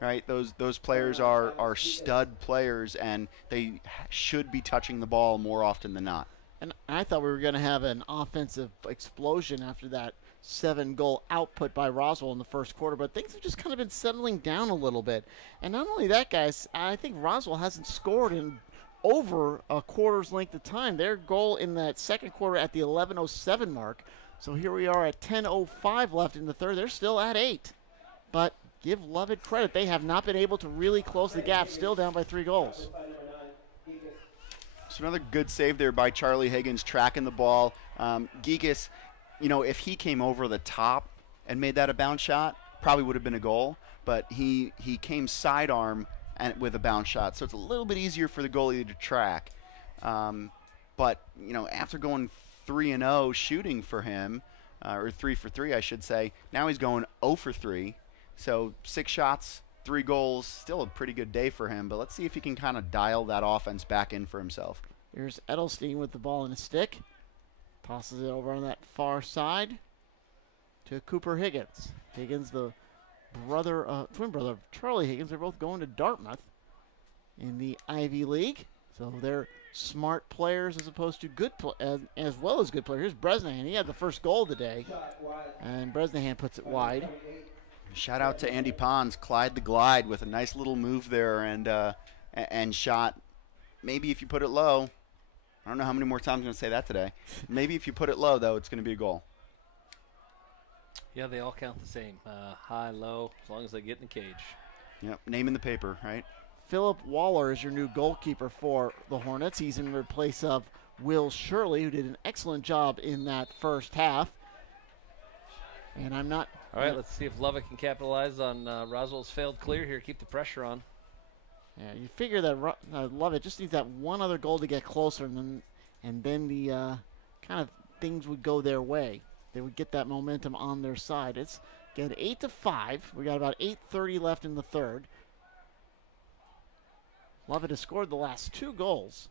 right? Those players are stud players, and they should be touching the ball more often than not. And I thought we were going to have an offensive explosion after that 7-goal output by Roswell in the first quarter, but things have just kind of been settling down a little bit. And not only that, guys, I think Roswell hasn't scored in over a quarter's length of time. Their goal in that second quarter at the 11:07 mark. So here we are at 10:05 left in the third. They're still at 8. But give Lovett credit. They have not been able to really close the gap, still down by 3 goals. So another good save there by Charlie Higgins, tracking the ball. Geekus, you know, if he came over the top and made that a bounce shot, probably would have been a goal. But he came sidearm and with a bounce shot, so it's a little bit easier for the goalie to track. But you know, after going 3-0 shooting for him, or 3 for 3, I should say, now he's going 0 for 3. So 6 shots, 3 goals, still a pretty good day for him, but let's see if he can kind of dial that offense back in for himself. Here's Edelstein with the ball in his stick. Tosses it over on that far side to Cooper Higgins. Higgins, the twin brother of Charlie Higgins. They're both going to Dartmouth in the Ivy League. So they're smart players as opposed to good as well as good players. Here's Bresnahan. He had the first goal of the day, and Bresnahan puts it wide. Shout out to Andy Pons, Clyde the Glide, with a nice little move there and shot. Maybe if you put it low, I don't know how many more times I'm going to say that today. Maybe if you put it low, though, it's going to be a goal. Yeah, they all count the same. High, low, as long as they get in the cage. Yep, name in the paper, right? Philip Waller is your new goalkeeper for the Hornets. He's in place of Will Shirley, who did an excellent job in that first half. And I'm not... All right, let's see if Lovett can capitalize on Roswell's failed clear here. Keep the pressure on. Yeah, you figure that Lovett just needs that one other goal to get closer, and then the kind of things would go their way. They would get that momentum on their side. It's, again, 8-5. We got about 8:30 left in the third. Lovett has scored the last 2 goals.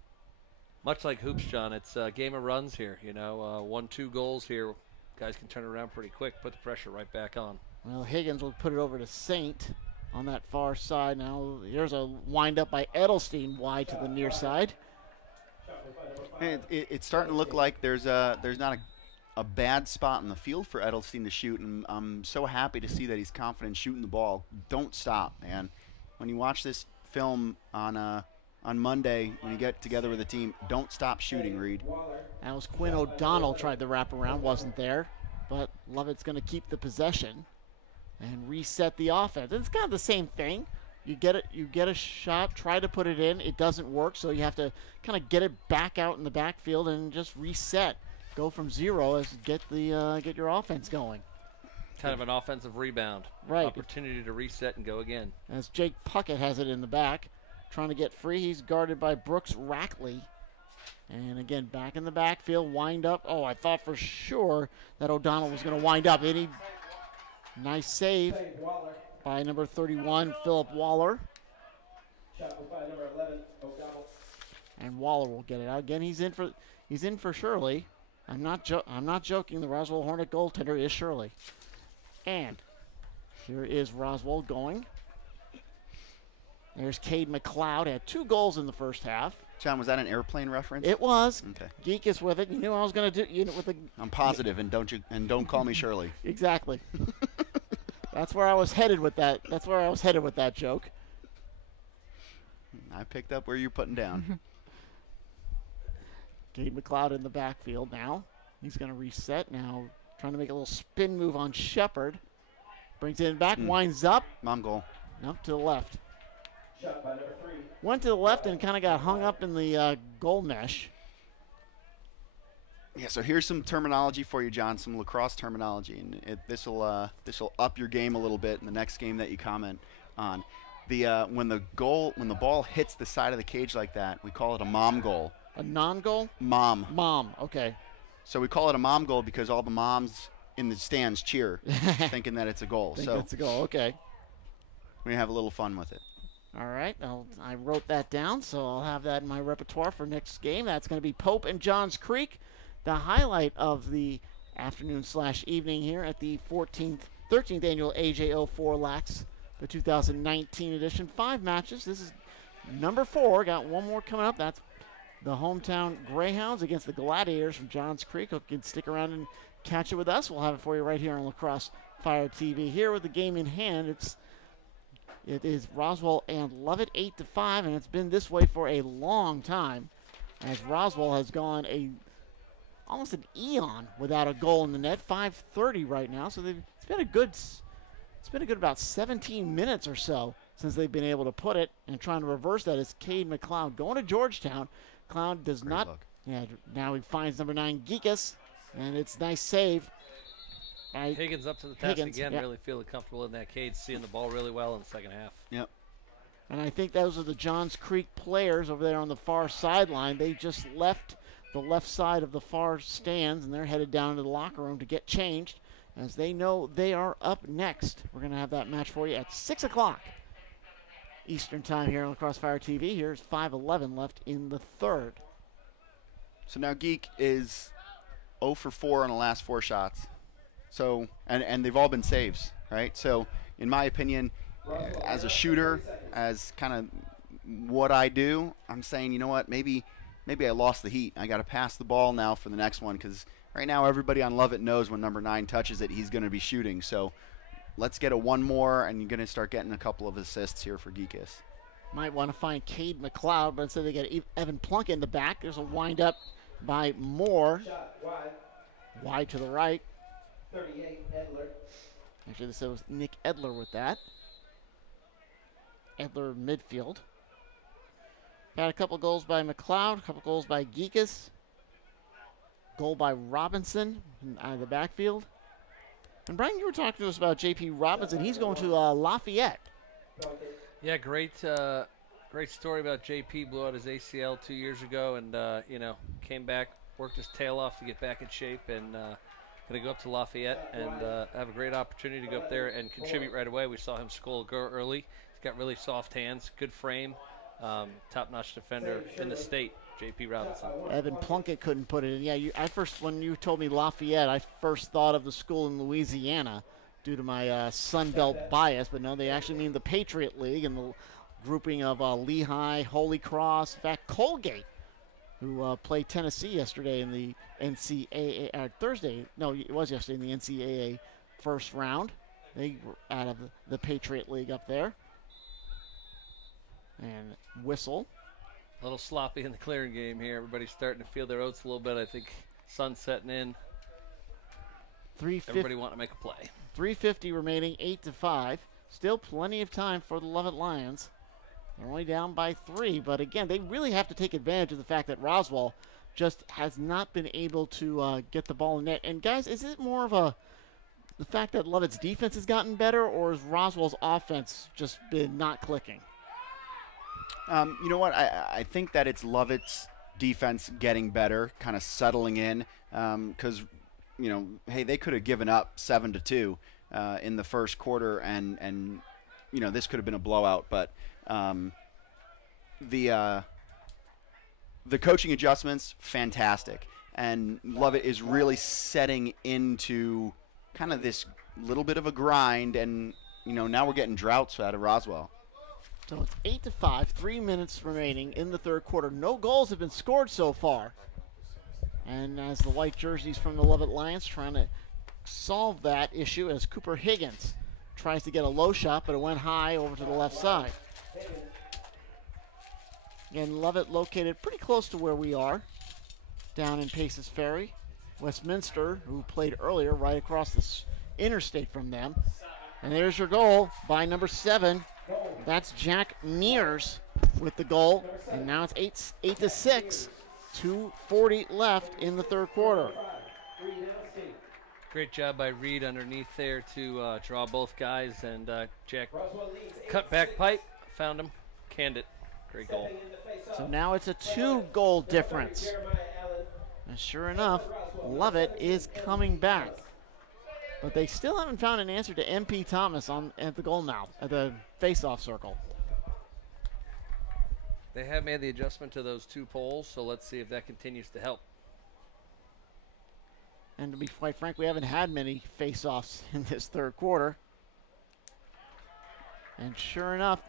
Much like hoops, John, it's a game of runs here. You know, 1-2 goals here. Guys can turn it around pretty quick, put the pressure right back on. Well, Higgins will put it over to Saint on that far side. Now here's a wind up by Edelstein wide to the near side. It's starting to look like there's not a bad spot in the field for Edelstein to shoot, and I'm so happy to see that he's confident shooting the ball. Don't stop, man. When you watch this film on Monday, when you get together with the team, don't stop shooting, Reed. That was Quinn O'Donnell tried the wraparound, wasn't there, but Lovett's going to keep the possession and reset the offense. It's kind of the same thing. You get a shot, try to put it in, it doesn't work, so you have to kind of get it back out in the backfield and just reset. Go from zero as get your offense going. Kind of an offensive rebound. Right. Opportunity to reset and go again. As Jake Puckett has it in the back, trying to get free. He's guarded by Brooks Rackley. And again, back in the backfield, wind up. Oh, I thought for sure that O'Donnell was going to wind up. Nice save by number 31, Philip Waller. Shot was by number 11, O'Donnell. And Waller will get it out again. He's in for Shirley. I'm not joking. The Roswell Hornet goaltender is Shirley. And here is Roswell going. There's Cade McLeod. Had 2 goals in the first half. John, was that an airplane reference? It was. Okay. Geek is with it. You knew I was going to do. I'm positive, and don't call me Shirley. Exactly. That's where I was headed with that. That's where I was headed with that joke. I picked up where you're putting down. Cade McLeod in the backfield now. He's going to reset now. Trying to make a little spin move on Shepard. Brings it in back, winds up. Mom goal. Nope, to the left. Shot by number 3. Went to the left and kind of got hung up in the goal mesh. Yeah, so here's some terminology for you, John, some lacrosse terminology, and this will up your game a little bit in the next game that you comment on. When the ball hits the side of the cage like that, we call it a mom goal. A non-goal? Mom. Mom, okay. So we call it a mom goal because all the moms in the stands cheer, thinking that it's a goal. So it's a goal, okay. We have a little fun with it. All right, I wrote that down, so I'll have that in my repertoire for next game. That's going to be Pope and Johns Creek, the highlight of the afternoon/evening here at the 13th annual AJO4LAX, the 2019 edition. 5 matches. This is number 4. Got one more coming up. That's the hometown Greyhounds against the Gladiators from Johns Creek. Hope you can stick around and catch it with us. We'll have it for you right here on Lacrosse Fire TV. Here with the game in hand, it is Roswell and Lovett 8-5, and it's been this way for a long time, as Roswell has gone almost an eon without a goal in the net. 5:30 right now, so it's been a good about 17 minutes or so since they've been able to put it. And trying to reverse that is Cade McLeod going to Georgetown. McLeod does not. Luck. Yeah, now he finds number 9 Geekus, and it's a nice save. Higgins up to the task again, yeah. Really feeling comfortable in that cage, seeing the ball really well in the second half. Yep. And I think those are the Johns Creek players over there on the far sideline. They just left the left side of the far stands, and they're headed down to the locker room to get changed, as they know they are up next. We're going to have that match for you at 6 o'clock Eastern time here on Lacrosse Fire TV. Here's 5:11 left in the third. So now Geek is 0 for 4 on the last 4 shots. So, and they've all been saves, right? So, in my opinion, as a shooter, as kind of what I do, I'm saying, you know what, maybe I lost the heat. I got to pass the ball now for the next one, because right now everybody on Lovett knows when number 9 touches it, he's going to be shooting. So, let's get one more, and you're going to start getting a couple of assists here for Geekus. Might want to find Cade McLeod, but instead they get Evan Plunkett in the back. There's a wind-up by Moore. Shot wide. Wide to the right. 38, Edler. Actually, this was Nick Edler with that. Edler midfield. Got a couple goals by McLeod, a couple goals by Geekus. Goal by Robinson out of the backfield. And Brian, you were talking to us about J.P. Robinson. He's going to Lafayette. Yeah, great story about JP. Blew out his ACL 2 years ago, and came back, worked his tail off to get back in shape, and going to go up to Lafayette and have a great opportunity to go up there and contribute right away. We saw him score a goal early. He's got really soft hands, good frame, top-notch defender in the state. J.P. Robinson. Evan Plunkett couldn't put it in. Yeah, when you told me Lafayette, I first thought of the school in Louisiana due to my Sun Belt bias, but no, they actually mean the Patriot League and the grouping of Lehigh, Holy Cross, in fact, Colgate, who played Tennessee yesterday in the NCAA, Thursday. No, it was yesterday in the NCAA first round. They were out of the Patriot League up there. And whistle. A little sloppy in the clearing game here. Everybody's starting to feel their oats a little bit. I think sun's setting in. Everybody want to make a play. 3:50 remaining, 8-5. Still plenty of time for the Lovett Lions. They're only down by 3, but again, they really have to take advantage of the fact that Roswell just has not been able to get the ball in net. And guys, is it more of the fact that Lovett's defense has gotten better, or has Roswell's offense just been not clicking? You know what? I think that it's Lovett's defense getting better, kind of settling in, because you know, hey, they could have given up 7-2 in the first quarter, and you know, this could have been a blowout. But the coaching adjustments, fantastic, and Lovett is really setting into kind of this little bit of a grind, and you know, now we're getting droughts out of Roswell. So it's 8-5, 3 minutes remaining in the third quarter. No goals have been scored so far. And as the white jerseys from the Lovett Lions trying to solve that issue as Cooper Higgins tries to get a low shot, but it went high over to the left side. Again, Lovett located pretty close to where we are, down in Paces Ferry. Westminster, who played earlier, right across the interstate from them. And there's your goal by number 7. That's Jack Mears with the goal. And now it's 8-6. 2:40 left in the third quarter. Great job by Reed underneath there to draw both guys, and Jack cut back pipe, found him, canned it. Great goal. So now it's a 2-goal difference. And sure enough, Lovett is coming back. But they still haven't found an answer to MP Thomas at the goal mouth, at the face-off circle. They have made the adjustment to those 2 poles, so let's see if that continues to help. And to be quite frank, we haven't had many face-offs in this third quarter. And sure enough,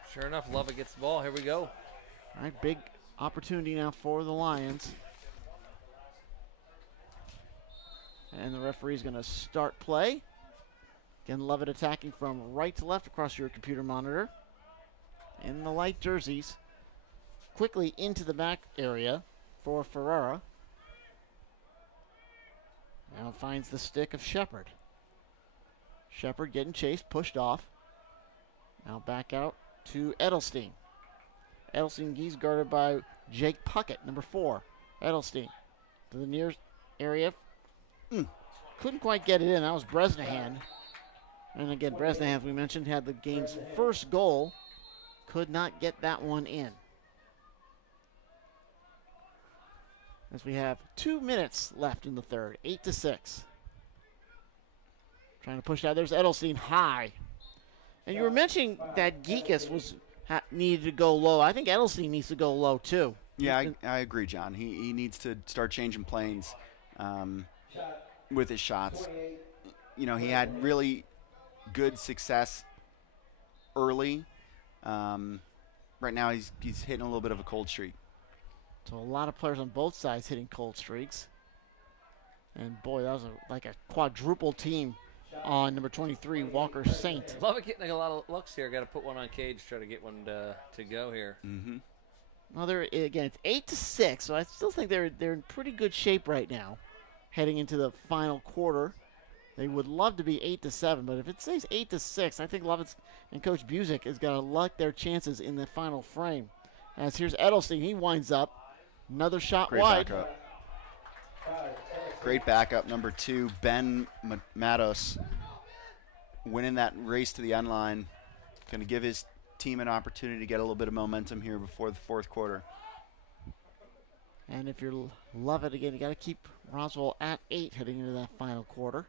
Lovett gets the ball. Here we go. All right, big opportunity now for the Lions. And the referee's going to start play. Again, Lovett attacking from right to left across your computer monitor. In the light jerseys. Quickly into the back area for Ferreira. Now finds the stick of Shepard. Shepard getting chased, pushed off. Now back out to Edelstein. Edelstein, he's guarded by Jake Puckett, number 4. Edelstein to the near area. Couldn't quite get it in. That was Bresnahan. And again, Bresnahan, as we mentioned, had the game's first goal. Could not get that one in. As we have 2 minutes left in the third, 8-6. Trying to push out. There's Edelstein high. And you were mentioning that Geekus needed to go low. I think Edelstein needs to go low too. Yeah, I agree, John. He needs to start changing planes with his shots. You know, he had really good success early. Right now he's hitting a little bit of a cold streak. So a lot of players on both sides hitting cold streaks. And boy, that was like a quadruple team on number 23, Walker Saint. Lovett getting a lot of looks here. Got to put one on Cage, try to get one to go here. Mm-hmm. Well, again, it's 8-6, so I still think they're in pretty good shape right now, heading into the final quarter. They would love to be 8-7, but if it stays 8-6, I think Lovett and Coach Busick is going to luck their chances in the final frame. As here's Edelstein, he winds up. Another shot wide. Backup. Great backup, number 2, Ben Matos, winning that race to the end line. Going to give his team an opportunity to get a little bit of momentum here before the fourth quarter. And if you're Lovett again, you got to keep Roswell at 8 heading into that final quarter.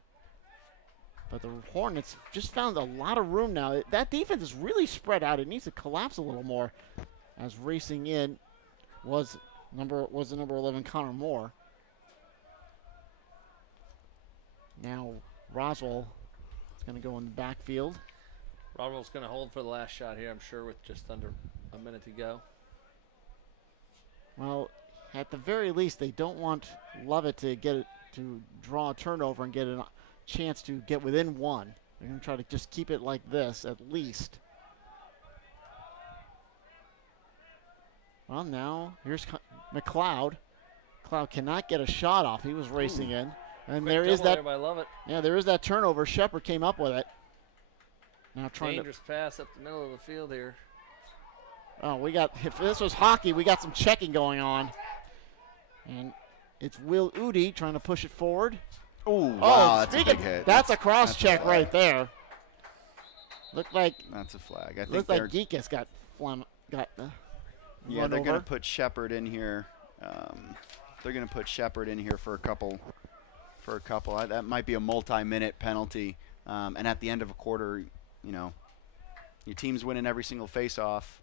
But the Hornets just found a lot of room now. That defense is really spread out. It needs to collapse a little more. As racing in was the number 11 Connor Moore. Now Roswell is going to go in the backfield. Roswell's going to hold for the last shot here, I'm sure, with just under a minute to go. Well, at the very least, they don't want Lovett to get it, to draw a turnover and get a chance to get within one. They're going to try to just keep it like this at least. Well, now here's McLeod. McLeod cannot get a shot off. He was racing in. And Quick there is double that. there by Lovett. Yeah, there is that turnover. Shepard came up with it. Now trying Dangerous pass up the middle of the field here. Oh, we got, if this was hockey, we got some checking going on. And it's Will Udi trying to push it forward. Ooh, wow, that's a speaking, big hit. that's a cross that's check a right there. Looked like that's a flag. I think looked like Geekus got yeah, run they're over. going to put Shepard in here. They're going to put Shepard in here for a couple. That might be a multi-minute penalty. And at the end of a quarter, you know, your team's winning every single face-off.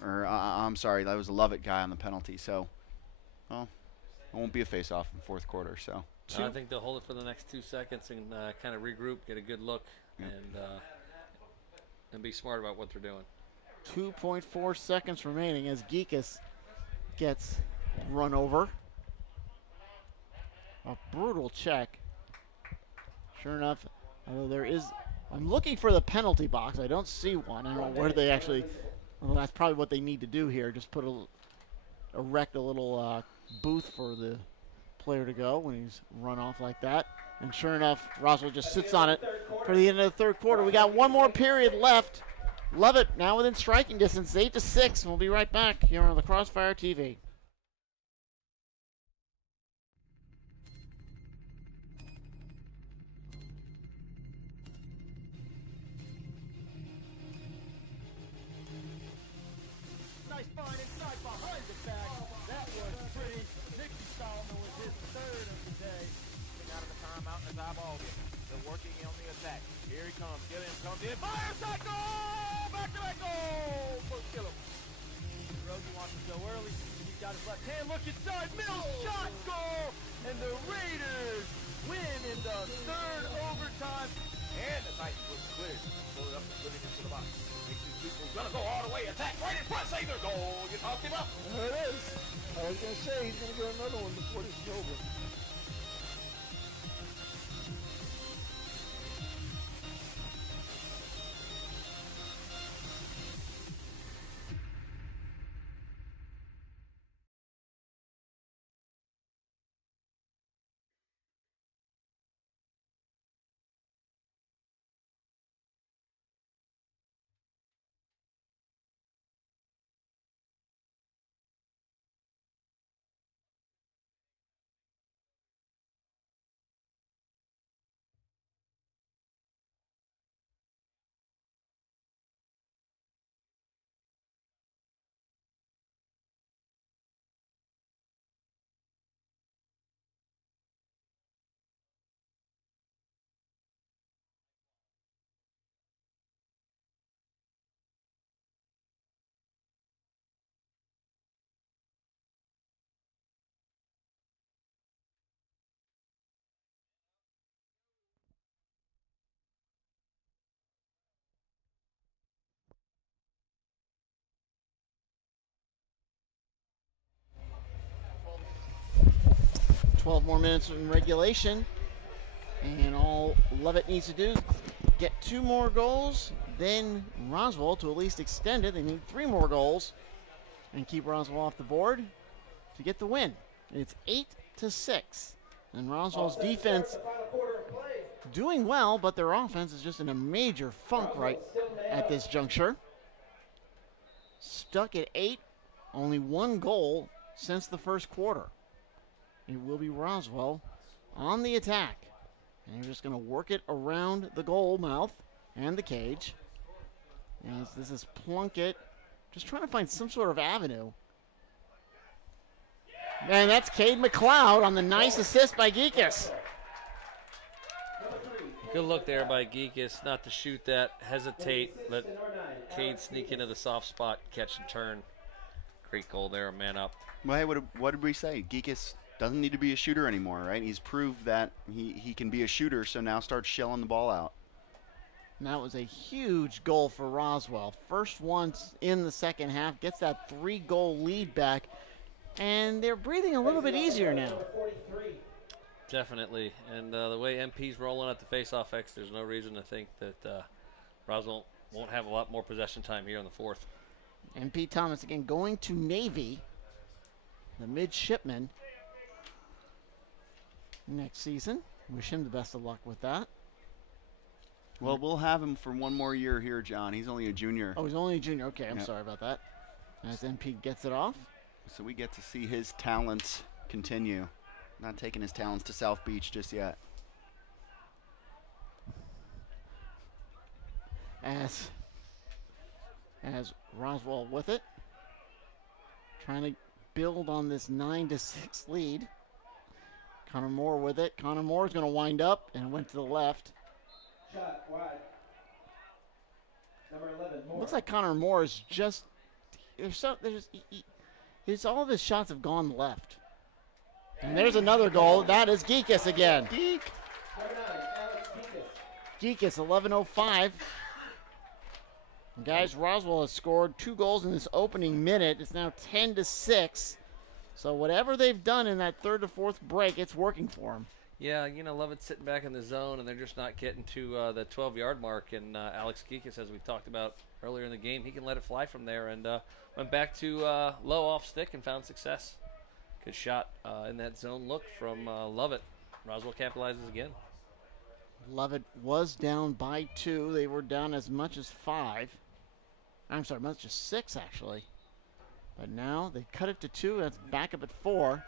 Or I'm sorry, that was a Lovett guy on the penalty. So, well, it won't be a face-off in the fourth quarter. So. I think they'll hold it for the next 2 seconds and kind of regroup, get a good look, and be smart about what they're doing. 2.4 seconds remaining as Geekus gets run over. A brutal check. Sure enough, although there is, I'm looking for the penalty box. I don't see one. I don't know where they actually, well, that's probably what they need to do here. Just put erect a little booth for the player to go when he's run off like that. And sure enough, Roswell just sits on it for the end of the third quarter. We got one more period left. Lovett now within striking distance, 8-6. We'll be right back here on the Crossfire TV. Nice find inside behind the back. That was pretty. Nicky Solomon was his third of the day. Out of the timeout and it's eyeballed it. They're working on the attack. Here he comes. Gilliam comes in. Fires that goal! Back-to-back goal! First Gilliam. Rosie wants to go early. He's got his left hand. Look inside. Mills shot goal! And the Raiders win in the third overtime. And the Titans was cleared. Pull it up and put it into the box. Makes these people gonna go all the way. Attack right in front. Save their goal. You talked him up. There it is. I was going to say he's going to get another one before this is over. $12 more minutes in regulation, and all Lovett needs to do is get 2 more goals, then Roswell to at least extend it. They need 3 more goals and keep Roswell off the board to get the win. It's 8-6, and Roswell's defense doing well, but their offense is just in a major funk right at this juncture. Stuck at 8, only 1 goal since the first quarter. It will be Roswell on the attack. And they're just going to work it around the goal mouth and the cage. As this is Plunkett just trying to find some sort of avenue. And that's Cade McLeod on the nice assist by Geekus. Good look there by Geekus, not to shoot that, hesitate, let Cade sneak into the soft spot, catch and turn. Great goal there, a man up. Well, hey, what did we say? Geekus doesn't need to be a shooter anymore, right? He's proved that he can be a shooter, so now starts shelling the ball out. And that was a huge goal for Roswell. First one in the second half, gets that 3-goal lead back. And they're breathing a little bit easier now. Definitely. And the way MP's rolling at the face-off X, there's no reason to think that Roswell won't have a lot more possession time here in the fourth. MP Thomas again going to Navy, the midshipman, next season. Wish him the best of luck with that. Well, we'll have him for one more year here, John. He's only a junior. Oh, he's only a junior. Okay, I'm Yep. sorry about that. As MP gets it off. So we get to see his talents continue. Not taking his talents to South Beach just yet. As Roswell with it. Trying to build on this 9-6 lead. Connor Moore with it. Connor Moore is going to wind up and went to the left. Shot wide. Number 11, Moore. Looks like Connor Moore is just all of his shots have gone left. And there's another goal. That is Geekus again. Geek. Number 9, Alex Geekus. Geekus 11:05. Guys, Roswell has scored 2 goals in this opening minute. It's now 10-6. So whatever they've done in that third to fourth break, it's working for them. Yeah, you know, Lovett's sitting back in the zone, and they're just not getting to the 12-yard mark. And Alex Geekus, as we talked about earlier in the game, he can let it fly from there. And went back to low off stick and found success. Good shot in that zone look from Lovett. Roswell capitalizes again. Lovett was down by 2. They were down as much as 5. I'm sorry, much as 6, actually. But now they cut it to 2. That's back up at 4.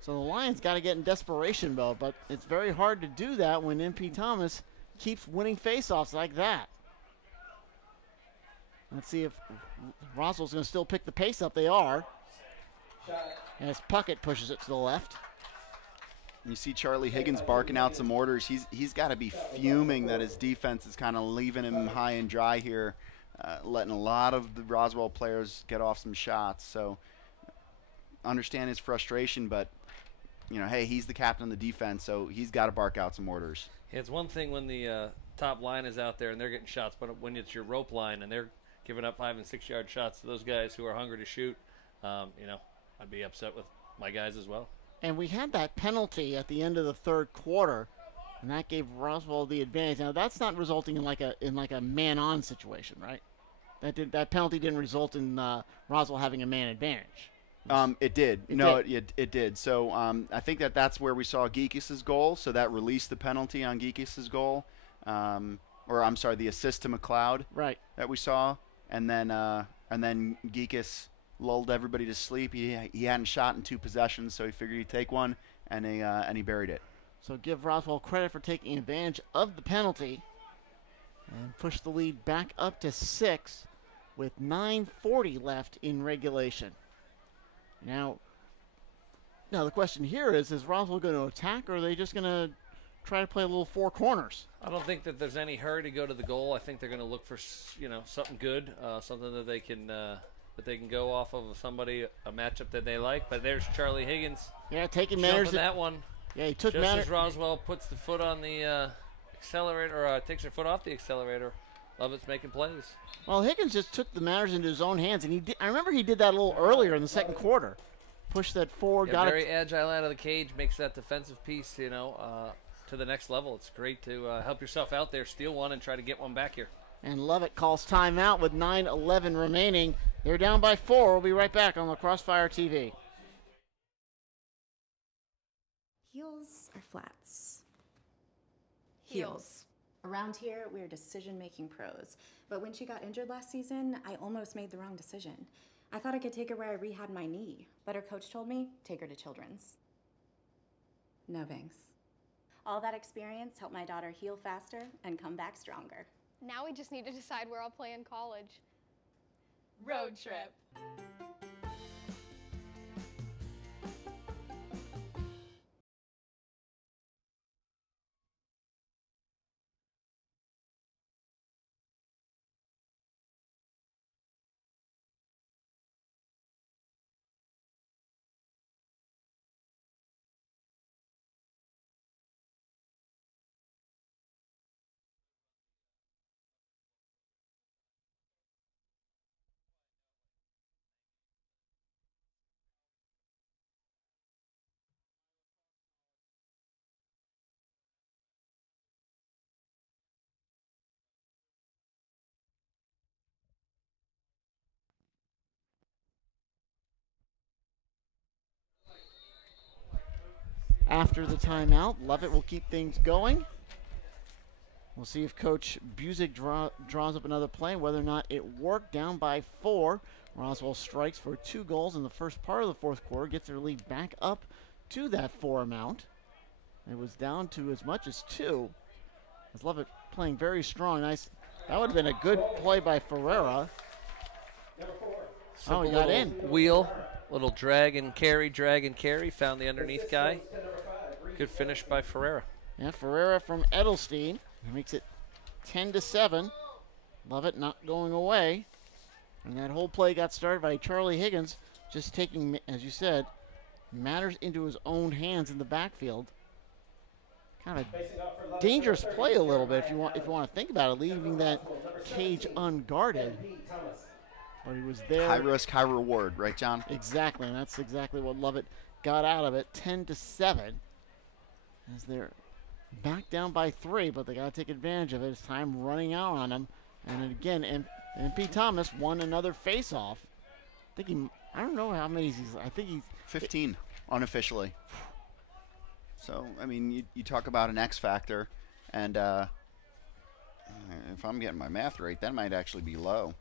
So the Lions got to get in desperation mode, but it's very hard to do that when MP Thomas keeps winning faceoffs like that. Let's see if Roswell's going to still pick the pace up. They are. As Puckett pushes it to the left. You see Charlie Higgins barking out some orders. He's got to be fuming that his defense is kind of leaving him high and dry here, letting a lot of the Roswell players get off some shots. So understand his frustration, but you know, hey, he's the captain of the defense, so he's got to bark out some orders. Yeah, it's one thing when the top line is out there and they're getting shots, but when it's your rope line and they're giving up 5- and 6-yard shots to those guys who are hungry to shoot, you know, I'd be upset with my guys as well. And we had that penalty at the end of the third quarter, and that gave Roswell the advantage. Now that's not resulting in like a man-on situation, right? That penalty didn't result in Roswell having a man advantage. It did. It did. So I think that's where we saw Geekus' goal. So that released the penalty on Geekus' goal, or I'm sorry, the assist to McLeod. Right. That we saw, and then Geekus lulled everybody to sleep. He hadn't shot in 2 possessions, so he figured he'd take one, and he buried it. So give Roswell credit for taking advantage of the penalty and push the lead back up to 6 with 9:40 left in regulation. Now the question here is Roswell going to attack, or are they just going to try to play a little 4 corners? I don't think that there's any hurry to go to the goal. I think they're going to look for, you know, something good, something that they can go off of somebody, a matchup that they like. But there's Charlie Higgins. Yeah, taking Manners. That one. Yeah, he took Just Manners. As Roswell puts the foot on the accelerator, or takes their foot off the accelerator, Lovett's making plays. Well, Higgins just took the matters into his own hands, and I remember he did that a little earlier in the second quarter. Pushed that forward, Yeah, got very it. agile out of the cage, makes that defensive piece, you know, to the next level. It's great to help yourself out there, steal one, and try to get one back here. And Lovett calls timeout with 9:11 remaining. They're down by 4. We'll be right back on Lacrosse Fire TV. Heels or flats? Heels. Around here, we're decision-making pros. But when she got injured last season, I almost made the wrong decision. I thought I could take her where I rehabbed my knee, but her coach told me, take her to Children's. No thanks. All that experience helped my daughter heal faster and come back stronger. Now we just need to decide where I'll play in college. Road trip. after the timeout. Lovett will keep things going. We'll see if Coach Busick draws up another play, whether or not it worked. Down by 4. Roswell strikes for 2 goals in the first part of the fourth quarter, gets their lead back up to that 4 amount. It was down to as much as 2. As Lovett playing very strong. Nice. That would have been a good play by Ferreira. Simple he got little in. Wheel, little drag and carry, found the underneath guy. Good finish by Ferreira. Yeah, Ferreira from Edelstein. He makes it 10-7. Lovett not going away. And that whole play got started by Charlie Higgins, just taking, as you said, matters into his own hands in the backfield. Kind of a dangerous play a little bit if you want to think about it, leaving that cage unguarded. But he was there. High risk, high reward, right, John? Exactly, and that's exactly what Lovett got out of it. 10-7. As they're back down by 3, but they got to take advantage of it. It's time running out on them. And again, MP Thomas won another face-off. I don't know how many I think he's 15 unofficially. So, I mean, you talk about an X factor, and if I'm getting my math right, that might actually be low.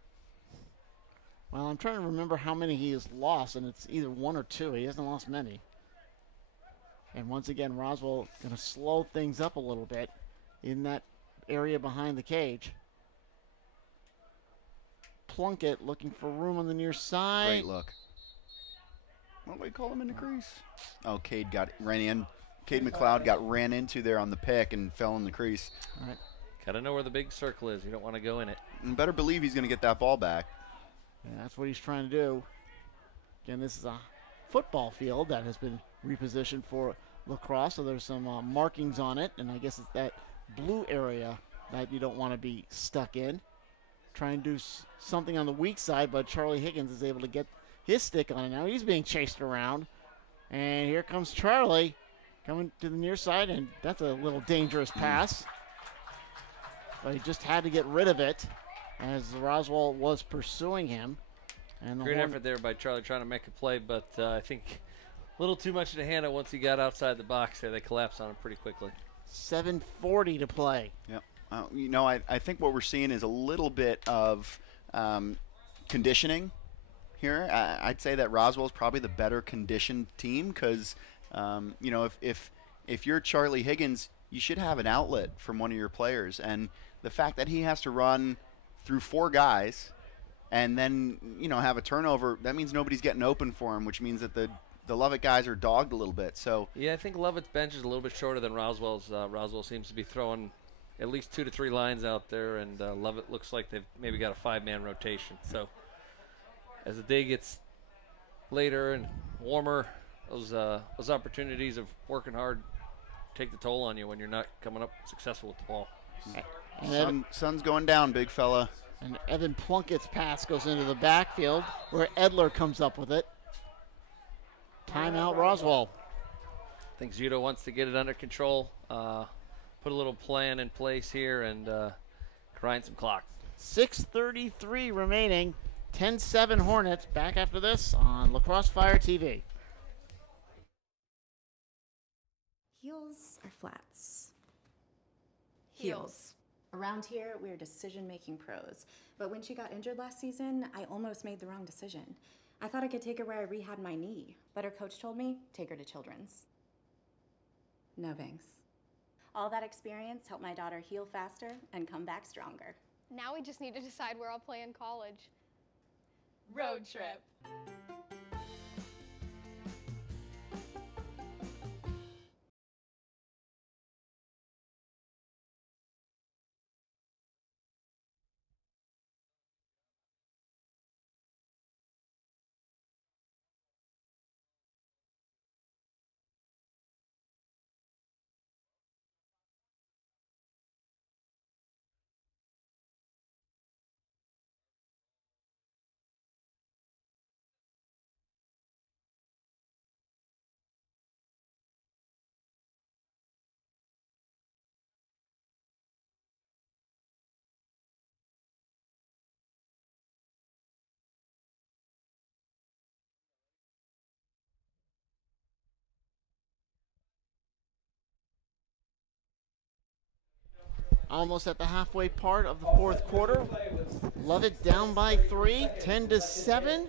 Well, I'm trying to remember how many he has lost, and it's either 1 or 2. He hasn't lost many. And once again, Roswell going to slow things up a little bit in that area behind the cage. Plunkett looking for room on the near side. Great look. What do we call him in the crease? Oh, Cade ran in. Cade McLeod got ran into there on the pick and fell in the crease. All right. Got to know where the big circle is. You don't want to go in it. And better believe he's going to get that ball back. Yeah, that's what he's trying to do. Again, this is a football field that has been repositioned for lacrosse, so there's some markings on it, and I guess it's that blue area that you don't want to be stuck in. Trying to do something on the weak side, but Charlie Higgins is able to get his stick on it now. He's being chased around, and here comes Charlie coming to the near side, and that's a little dangerous pass. But he just had to get rid of it as Roswell was pursuing him. And the Great effort there by Charlie trying to make a play, but I think a little too much to handle once he got outside the box there. They collapsed on him pretty quickly. 7:40 to play. Yep. You know, I think what we're seeing is a little bit of conditioning here. I'd say that Roswell's probably the better conditioned team because, you know, if you're Charlie Higgins, you should have an outlet from one of your players. And the fact that he has to run through 4 guys and then, you know, have a turnover, that means nobody's getting open for him, which means that the Lovett guys are dogged a little bit. So yeah, I think Lovett's bench is a little bit shorter than Roswell's. Roswell seems to be throwing at least 2 to 3 lines out there, and Lovett looks like they've maybe got a 5-man rotation. So as the day gets later and warmer, those opportunities of working hard take the toll on you when you're not coming up successful with the ball. Sun's going down, big fella. And Evan Plunkett's pass goes into the backfield where Edler comes up with it. Timeout, Roswell. I think Judo wants to get it under control, put a little plan in place here, and grind some clock. 6:33 remaining. 10-7 Hornets. Back after this on Lacrosse Fire TV. Heels or flats? Heels. Around here, we're decision-making pros. But when she got injured last season, I almost made the wrong decision. I thought I could take her where I rehabbed my knee, but her coach told me, take her to Children's. No thanks. All that experience helped my daughter heal faster and come back stronger. Now we just need to decide where I'll play in college. Road trip. almost at the halfway part of the fourth quarter. Lovett down by 3, 10-7.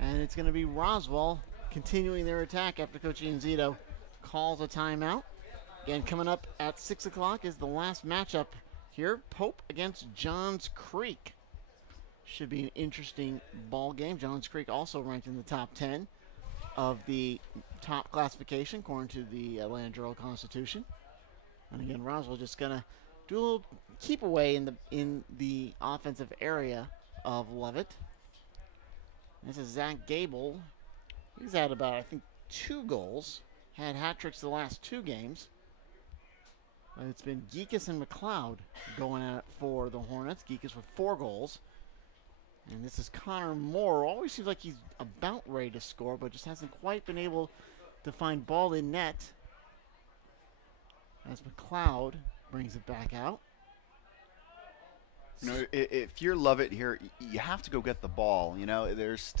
And it's going to be Roswell continuing their attack after Coach Ian Zito calls a timeout. Again, coming up at 6 o'clock is the last matchup here. Pope against Johns Creek. Should be an interesting ball game. Johns Creek also ranked in the top 10 of the top classification according to the Atlanta Journal-Constitution. And again, Roswell just going to do a little keep away in the offensive area of Lovett. This is Zach Gable. He's had about, I think, 2 goals. Had hat tricks the last 2 games. But it's been Geekus and McLeod going at it for the Hornets. Geekus with 4 goals. And this is Connor Moore. Always seems like he's about ready to score, but just hasn't quite been able to find ball in net. As McLeod brings it back out. You know, if you're Lovett here, you have to go get the ball. You know, there's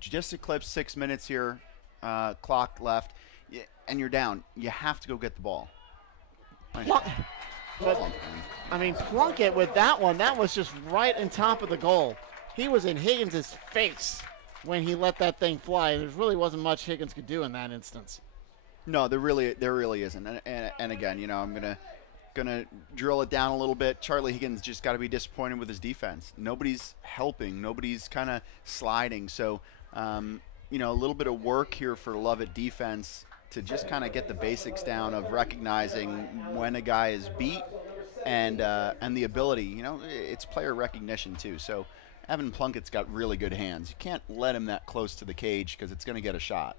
just eclipsed 6 minutes here, clock left, and you're down. You have to go get the ball. I mean, Plunkett with that one, that was just right on top of the goal. He was in Higgins' face when he let that thing fly. There really wasn't much Higgins could do in that instance. No, there really isn't. And again, you know, I'm gonna drill it down a little bit. Charlie Higgins just got to be disappointed with his defense. Nobody's helping. Nobody's kind of sliding. So, you know, a little bit of work here for Lovett defense to just kind of get the basics down of recognizing when a guy is beat and the ability. You know, it's player recognition too. So, Evan Plunkett's got really good hands. You can't let him that close to the cage because it's going to get a shot.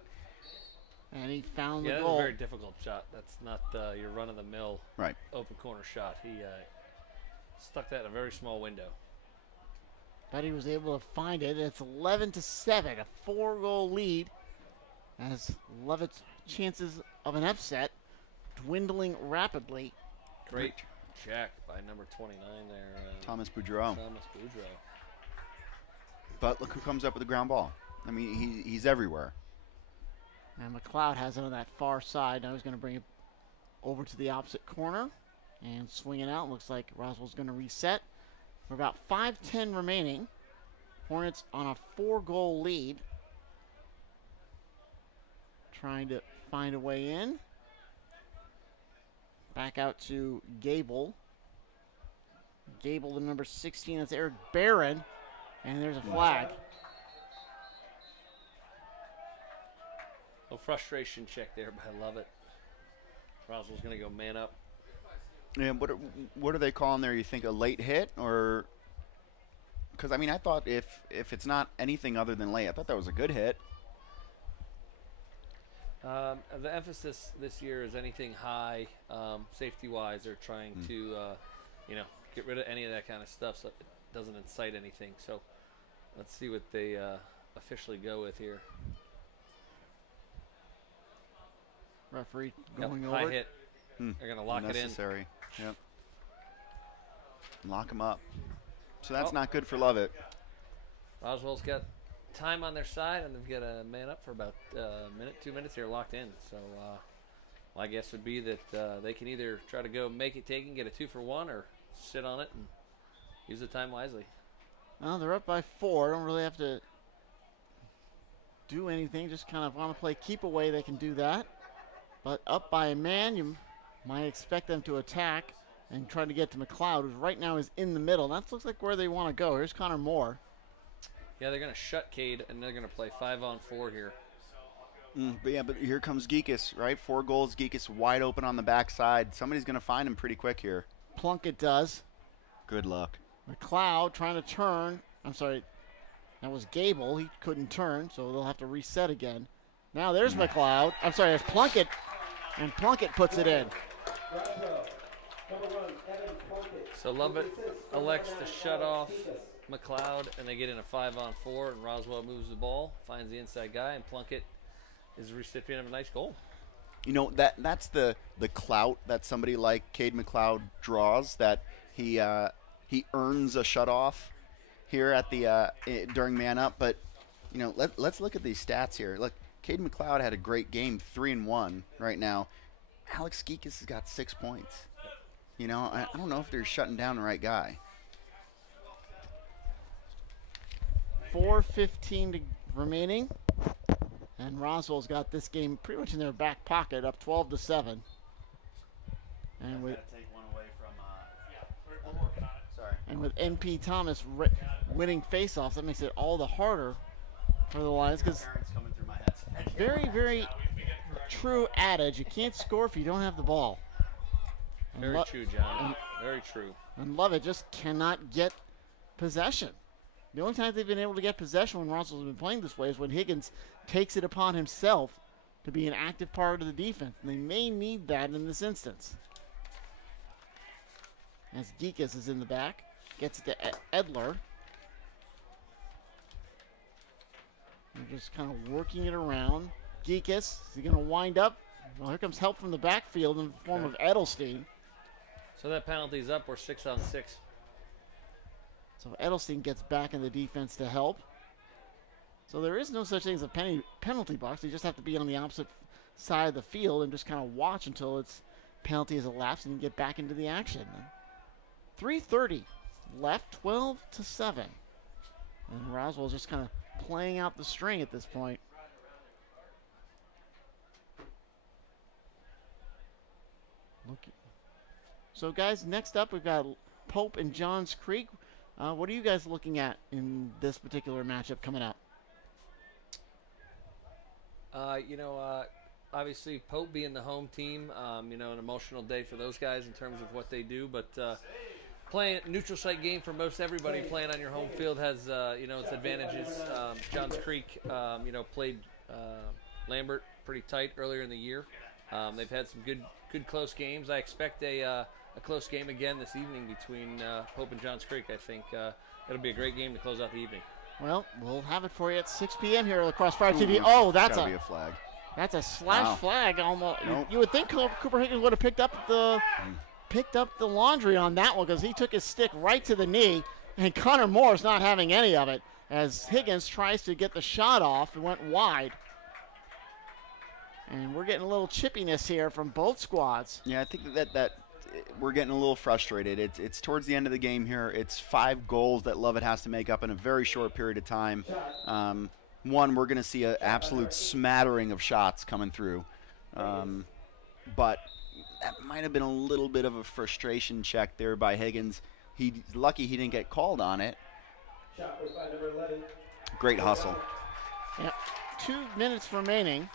And he found the Yeah, goal. that's a very difficult shot. That's not your run-of-the-mill open corner shot. He stuck that in a very small window. But he was able to find it. It's 11-7, a 4-goal lead, as Lovett's chances of an upset dwindling rapidly. Great check by number 29 there. Thomas Boudreau. Thomas Boudreau. But look who comes up with the ground ball. I mean, he's everywhere. And McLeod has it on that far side. Now he's going to bring it over to the opposite corner and swing it out. Looks like Roswell's going to reset. For about 5:10 remaining. Hornets on a 4-goal lead. Trying to find a way in. Back out to Gable. Gable, the number 16. That's Eric Barron. And there's a flag. No frustration check there by Lovett. Roswell's going to go man up. Yeah, what are they calling there? You think a late hit, or because I mean I thought if it's not anything other than late, I thought that was a good hit. The emphasis this year is anything high, safety-wise. They're trying to, you know, get rid of any of that kind of stuff so it doesn't incite anything. So let's see what they officially go with here. Referee going over. High hit. They're going to lock it in. Necessary. Yep. Lock him up. So that's not good for Lovett. Roswell's got time on their side, and they've got a man up for about a minute, 2 minutes here locked in. So my guess would be that they can either try to go make it take and get a 2-for-1 or sit on it and use the time wisely. Well, they're up by 4. Don't really have to do anything. Just kind of want to play keep away. They can do that. But up by a man, you might expect them to attack and try to get to McLeod, who right now is in the middle. That looks like where they want to go. Here's Connor Moore. Yeah, they're going to shut Cade, and they're going to play 5-on-4 here. But here comes Geekus, right? 4 goals. Geekus wide open on the backside. Somebody's going to find him pretty quick here. Plunkett does. Good luck. McLeod trying to turn. I'm sorry. That was Gable. He couldn't turn, so they'll have to reset again. Now there's McLeod. I'm sorry, there's Plunkett. And Plunkett puts it in. So Lovett elects to shut off McLeod, and they get in a 5-on-4, and Roswell moves the ball, finds the inside guy, and Plunkett is the recipient of a nice goal. You know, that's the clout that somebody like Cade McLeod draws, that he earns a shutoff here at the during man up. But you know, let's look at these stats here. Look, Cade McLeod had a great game, 3-1 right now. Alex Geekus has got 6 points. You know, I don't know if they're shutting down the right guy. 4:15 remaining, and Roswell's got this game pretty much in their back pocket, up 12-7. And with NP Thomas winning faceoffs, that makes it all the harder for the Lions, because very, very true adage: you can't score if you don't have the ball. Very true, John. Very true. And Lovett just cannot get possession. The only time they've been able to get possession when Roswell's been playing this way is when Higgins takes it upon himself to be an active part of the defense. And they may need that in this instance. As Geekus is in the back, gets it to Edler. They're just kind of working it around. Geekus, is he going to wind up? Well, here comes help from the backfield in the form of Edelstein. So that penalty's up. We're 6-on-6. So Edelstein gets back in the defense to help. So there is no such thing as a penalty box. You just have to be on the opposite side of the field and just kind of watch until its penalty is elapsed and you get back into the action. 3:30 left, 12-7. And Roswell's just kind of playing out the string at this point. So guys, next up we've got Pope and Johns Creek. What are you guys looking at in this particular matchup coming up? Obviously Pope being the home team, an emotional day for those guys in terms of what they do, but playing neutral site game for most everybody playing on your home field has, its advantages. Johns Creek, played Lambert pretty tight earlier in the year. They've had some good close games. I expect a close game again this evening between Pope and Johns Creek. I think it'll be a great game to close out the evening. Well, we'll have it for you at 6 p.m. here on Crossfire TV. Oh, that's a flag. That's a slash flag. Almost. Nope. You would think Cooper Higgins would have picked up the laundry on that one, because he took his stick right to the knee, and Connor Moore's not having any of it as Higgins tries to get the shot off and went wide. And we're getting a little chippiness here from both squads. Yeah, I think that we're getting a little frustrated. It's towards the end of the game here. It's 5 goals that Lovett has to make up in a very short period of time. One, we're going to see an absolute smattering of shots coming through. But that might have been a little bit of a frustration check there by Higgins. He's lucky he didn't get called on it. Great hustle. Yep. 2 minutes remaining.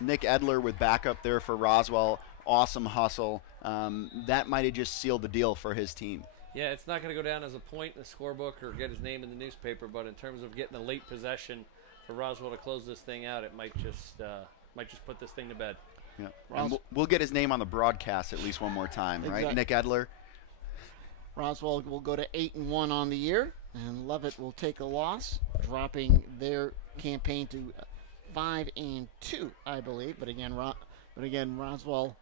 Nick Edler with backup there for Roswell. Awesome hustle. That might have just sealed the deal for his team. Yeah, it's not going to go down as a point in the scorebook or get his name in the newspaper, but in terms of getting a late possession for Roswell to close this thing out, it might just put this thing to bed. Yeah, and we'll get his name on the broadcast at least one more time, right? Exactly. Nick Edler. Roswell will go to 8-1 on the year, and Lovett will take a loss, dropping their campaign to 5-2, I believe. But again, Roswell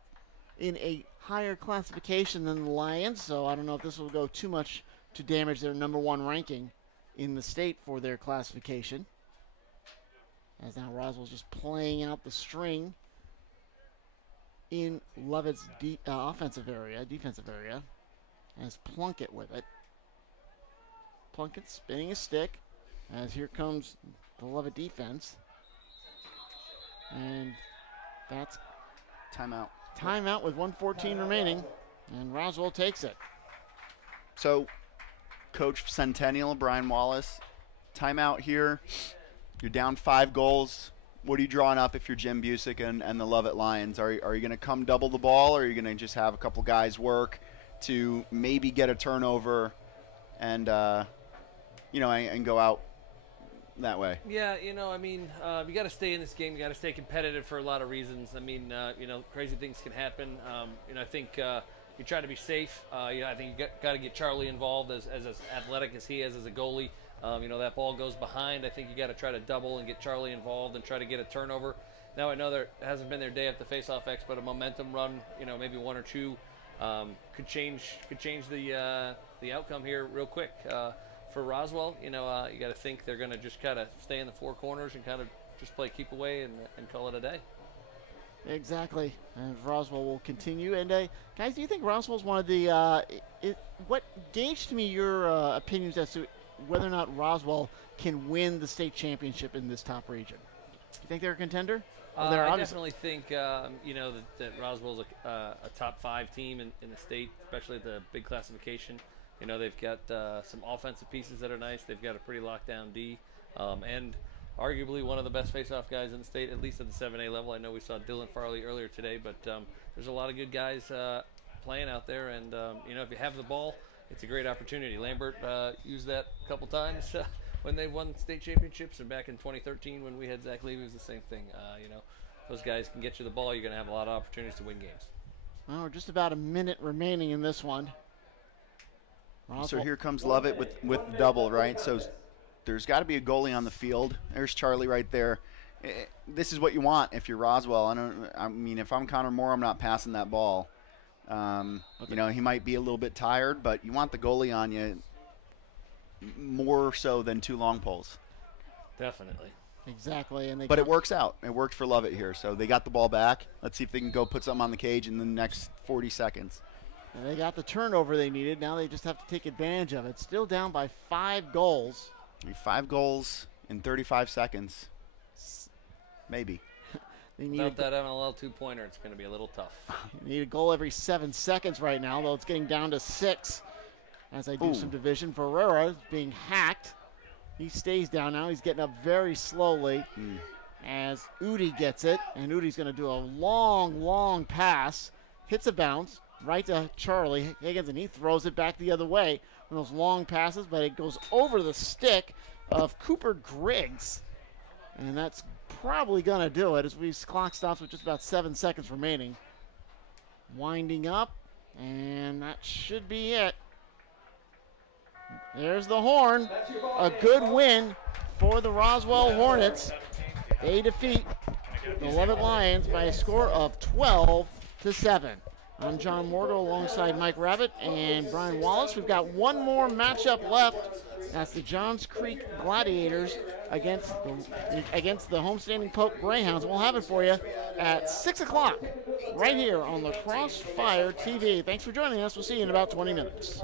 in a higher classification than the Lions, so I don't know if this will go too much to damage their #1 ranking in the state for their classification. As now Roswell's just playing out the string in Lovett's defensive area, as Plunkett with it. Plunkett spinning his stick, as here comes the Lovett defense. And that's timeout. Timeout with 1:14 remaining, and Roswell takes it. So, Coach Centennial, Brian Wallace, timeout here. You're down 5 goals. What are you drawing up if you're Jim Busick and the Lovett Lions? Are you going to come double the ball, or are you going to just have a couple guys work to maybe get a turnover and and go out that way? Yeah, you got to stay in this game. You got to stay competitive for a lot of reasons. Crazy things can happen. I think you try to be safe. I think you got to get Charlie involved as athletic as he is as a goalie. That ball goes behind. I think you got to try to double and get Charlie involved and try to get a turnover. Now I know there hasn't been their day at the face-off X, but a momentum run, maybe 1 or 2, could change the outcome here real quick. For Roswell, you got to think they're going to just kind of stay in the 4 corners and kind of just play keep away and call it a day. Exactly. And Roswell will continue. And guys, do you think Roswell's one of the what gauge to me your opinions as to whether or not Roswell can win the state championship in this top region? Do you think they're a contender? I definitely think you know that Roswell's a top 5 team in the state, especially at the big classification. You know, they've got some offensive pieces that are nice. They've got a pretty locked down D, and arguably one of the best face-off guys in the state, at least at the 7A level. I know we saw Dylan Farley earlier today, but there's a lot of good guys playing out there, and you know, if you have the ball, it's a great opportunity. Lambert used that a couple times when they won state championships, and back in 2013 when we had Zach Levy, it was the same thing. You know, those guys can get you the ball. You're going to have a lot of opportunities to win games. Well, we're just about a minute remaining in this one. So here comes Lovett with double, right? So there's got to be a goalie on the field. There's Charlie right there. This is what you want if you're Roswell. I mean, if I'm Connor Moore, I'm not passing that ball. You know, he might be a little bit tired, but you want the goalie on you more so than 2 long poles. Definitely. Exactly. But it works out. It worked for Lovett here. So they got the ball back. Let's see if they can go put something on the cage in the next 40 seconds. And they got the turnover they needed. Now they just have to take advantage of it. Still down by 5 goals. 5 goals in 35 seconds. Maybe. Without that MLL 2-pointer, it's going to be a little tough. They need a goal every 7 seconds right now, though it's getting down to 6. As I do some division, Ferreira is being hacked. He stays down now. He's getting up very slowly as Udi gets it. And Udi's going to do a long, long pass. Hits a bounce right to Charlie Higgins, and he throws it back the other way. One of those long passes, but it goes over the stick of Cooper Griggs. And that's probably going to do it as clock stops with just about 7 seconds remaining. Winding up, and that should be it. There's the horn. A good win for the Roswell Hornets. They defeat the Lovett Lions by a score of 12-7. I'm John Morgan alongside Mike Rabbit and Brian Wallace. We've got one more matchup left. That's the Johns Creek Gladiators against the homestanding Pope Greyhounds. We'll have it for you at 6 o'clock right here on the Crossfire TV. Thanks for joining us. We'll see you in about 20 minutes.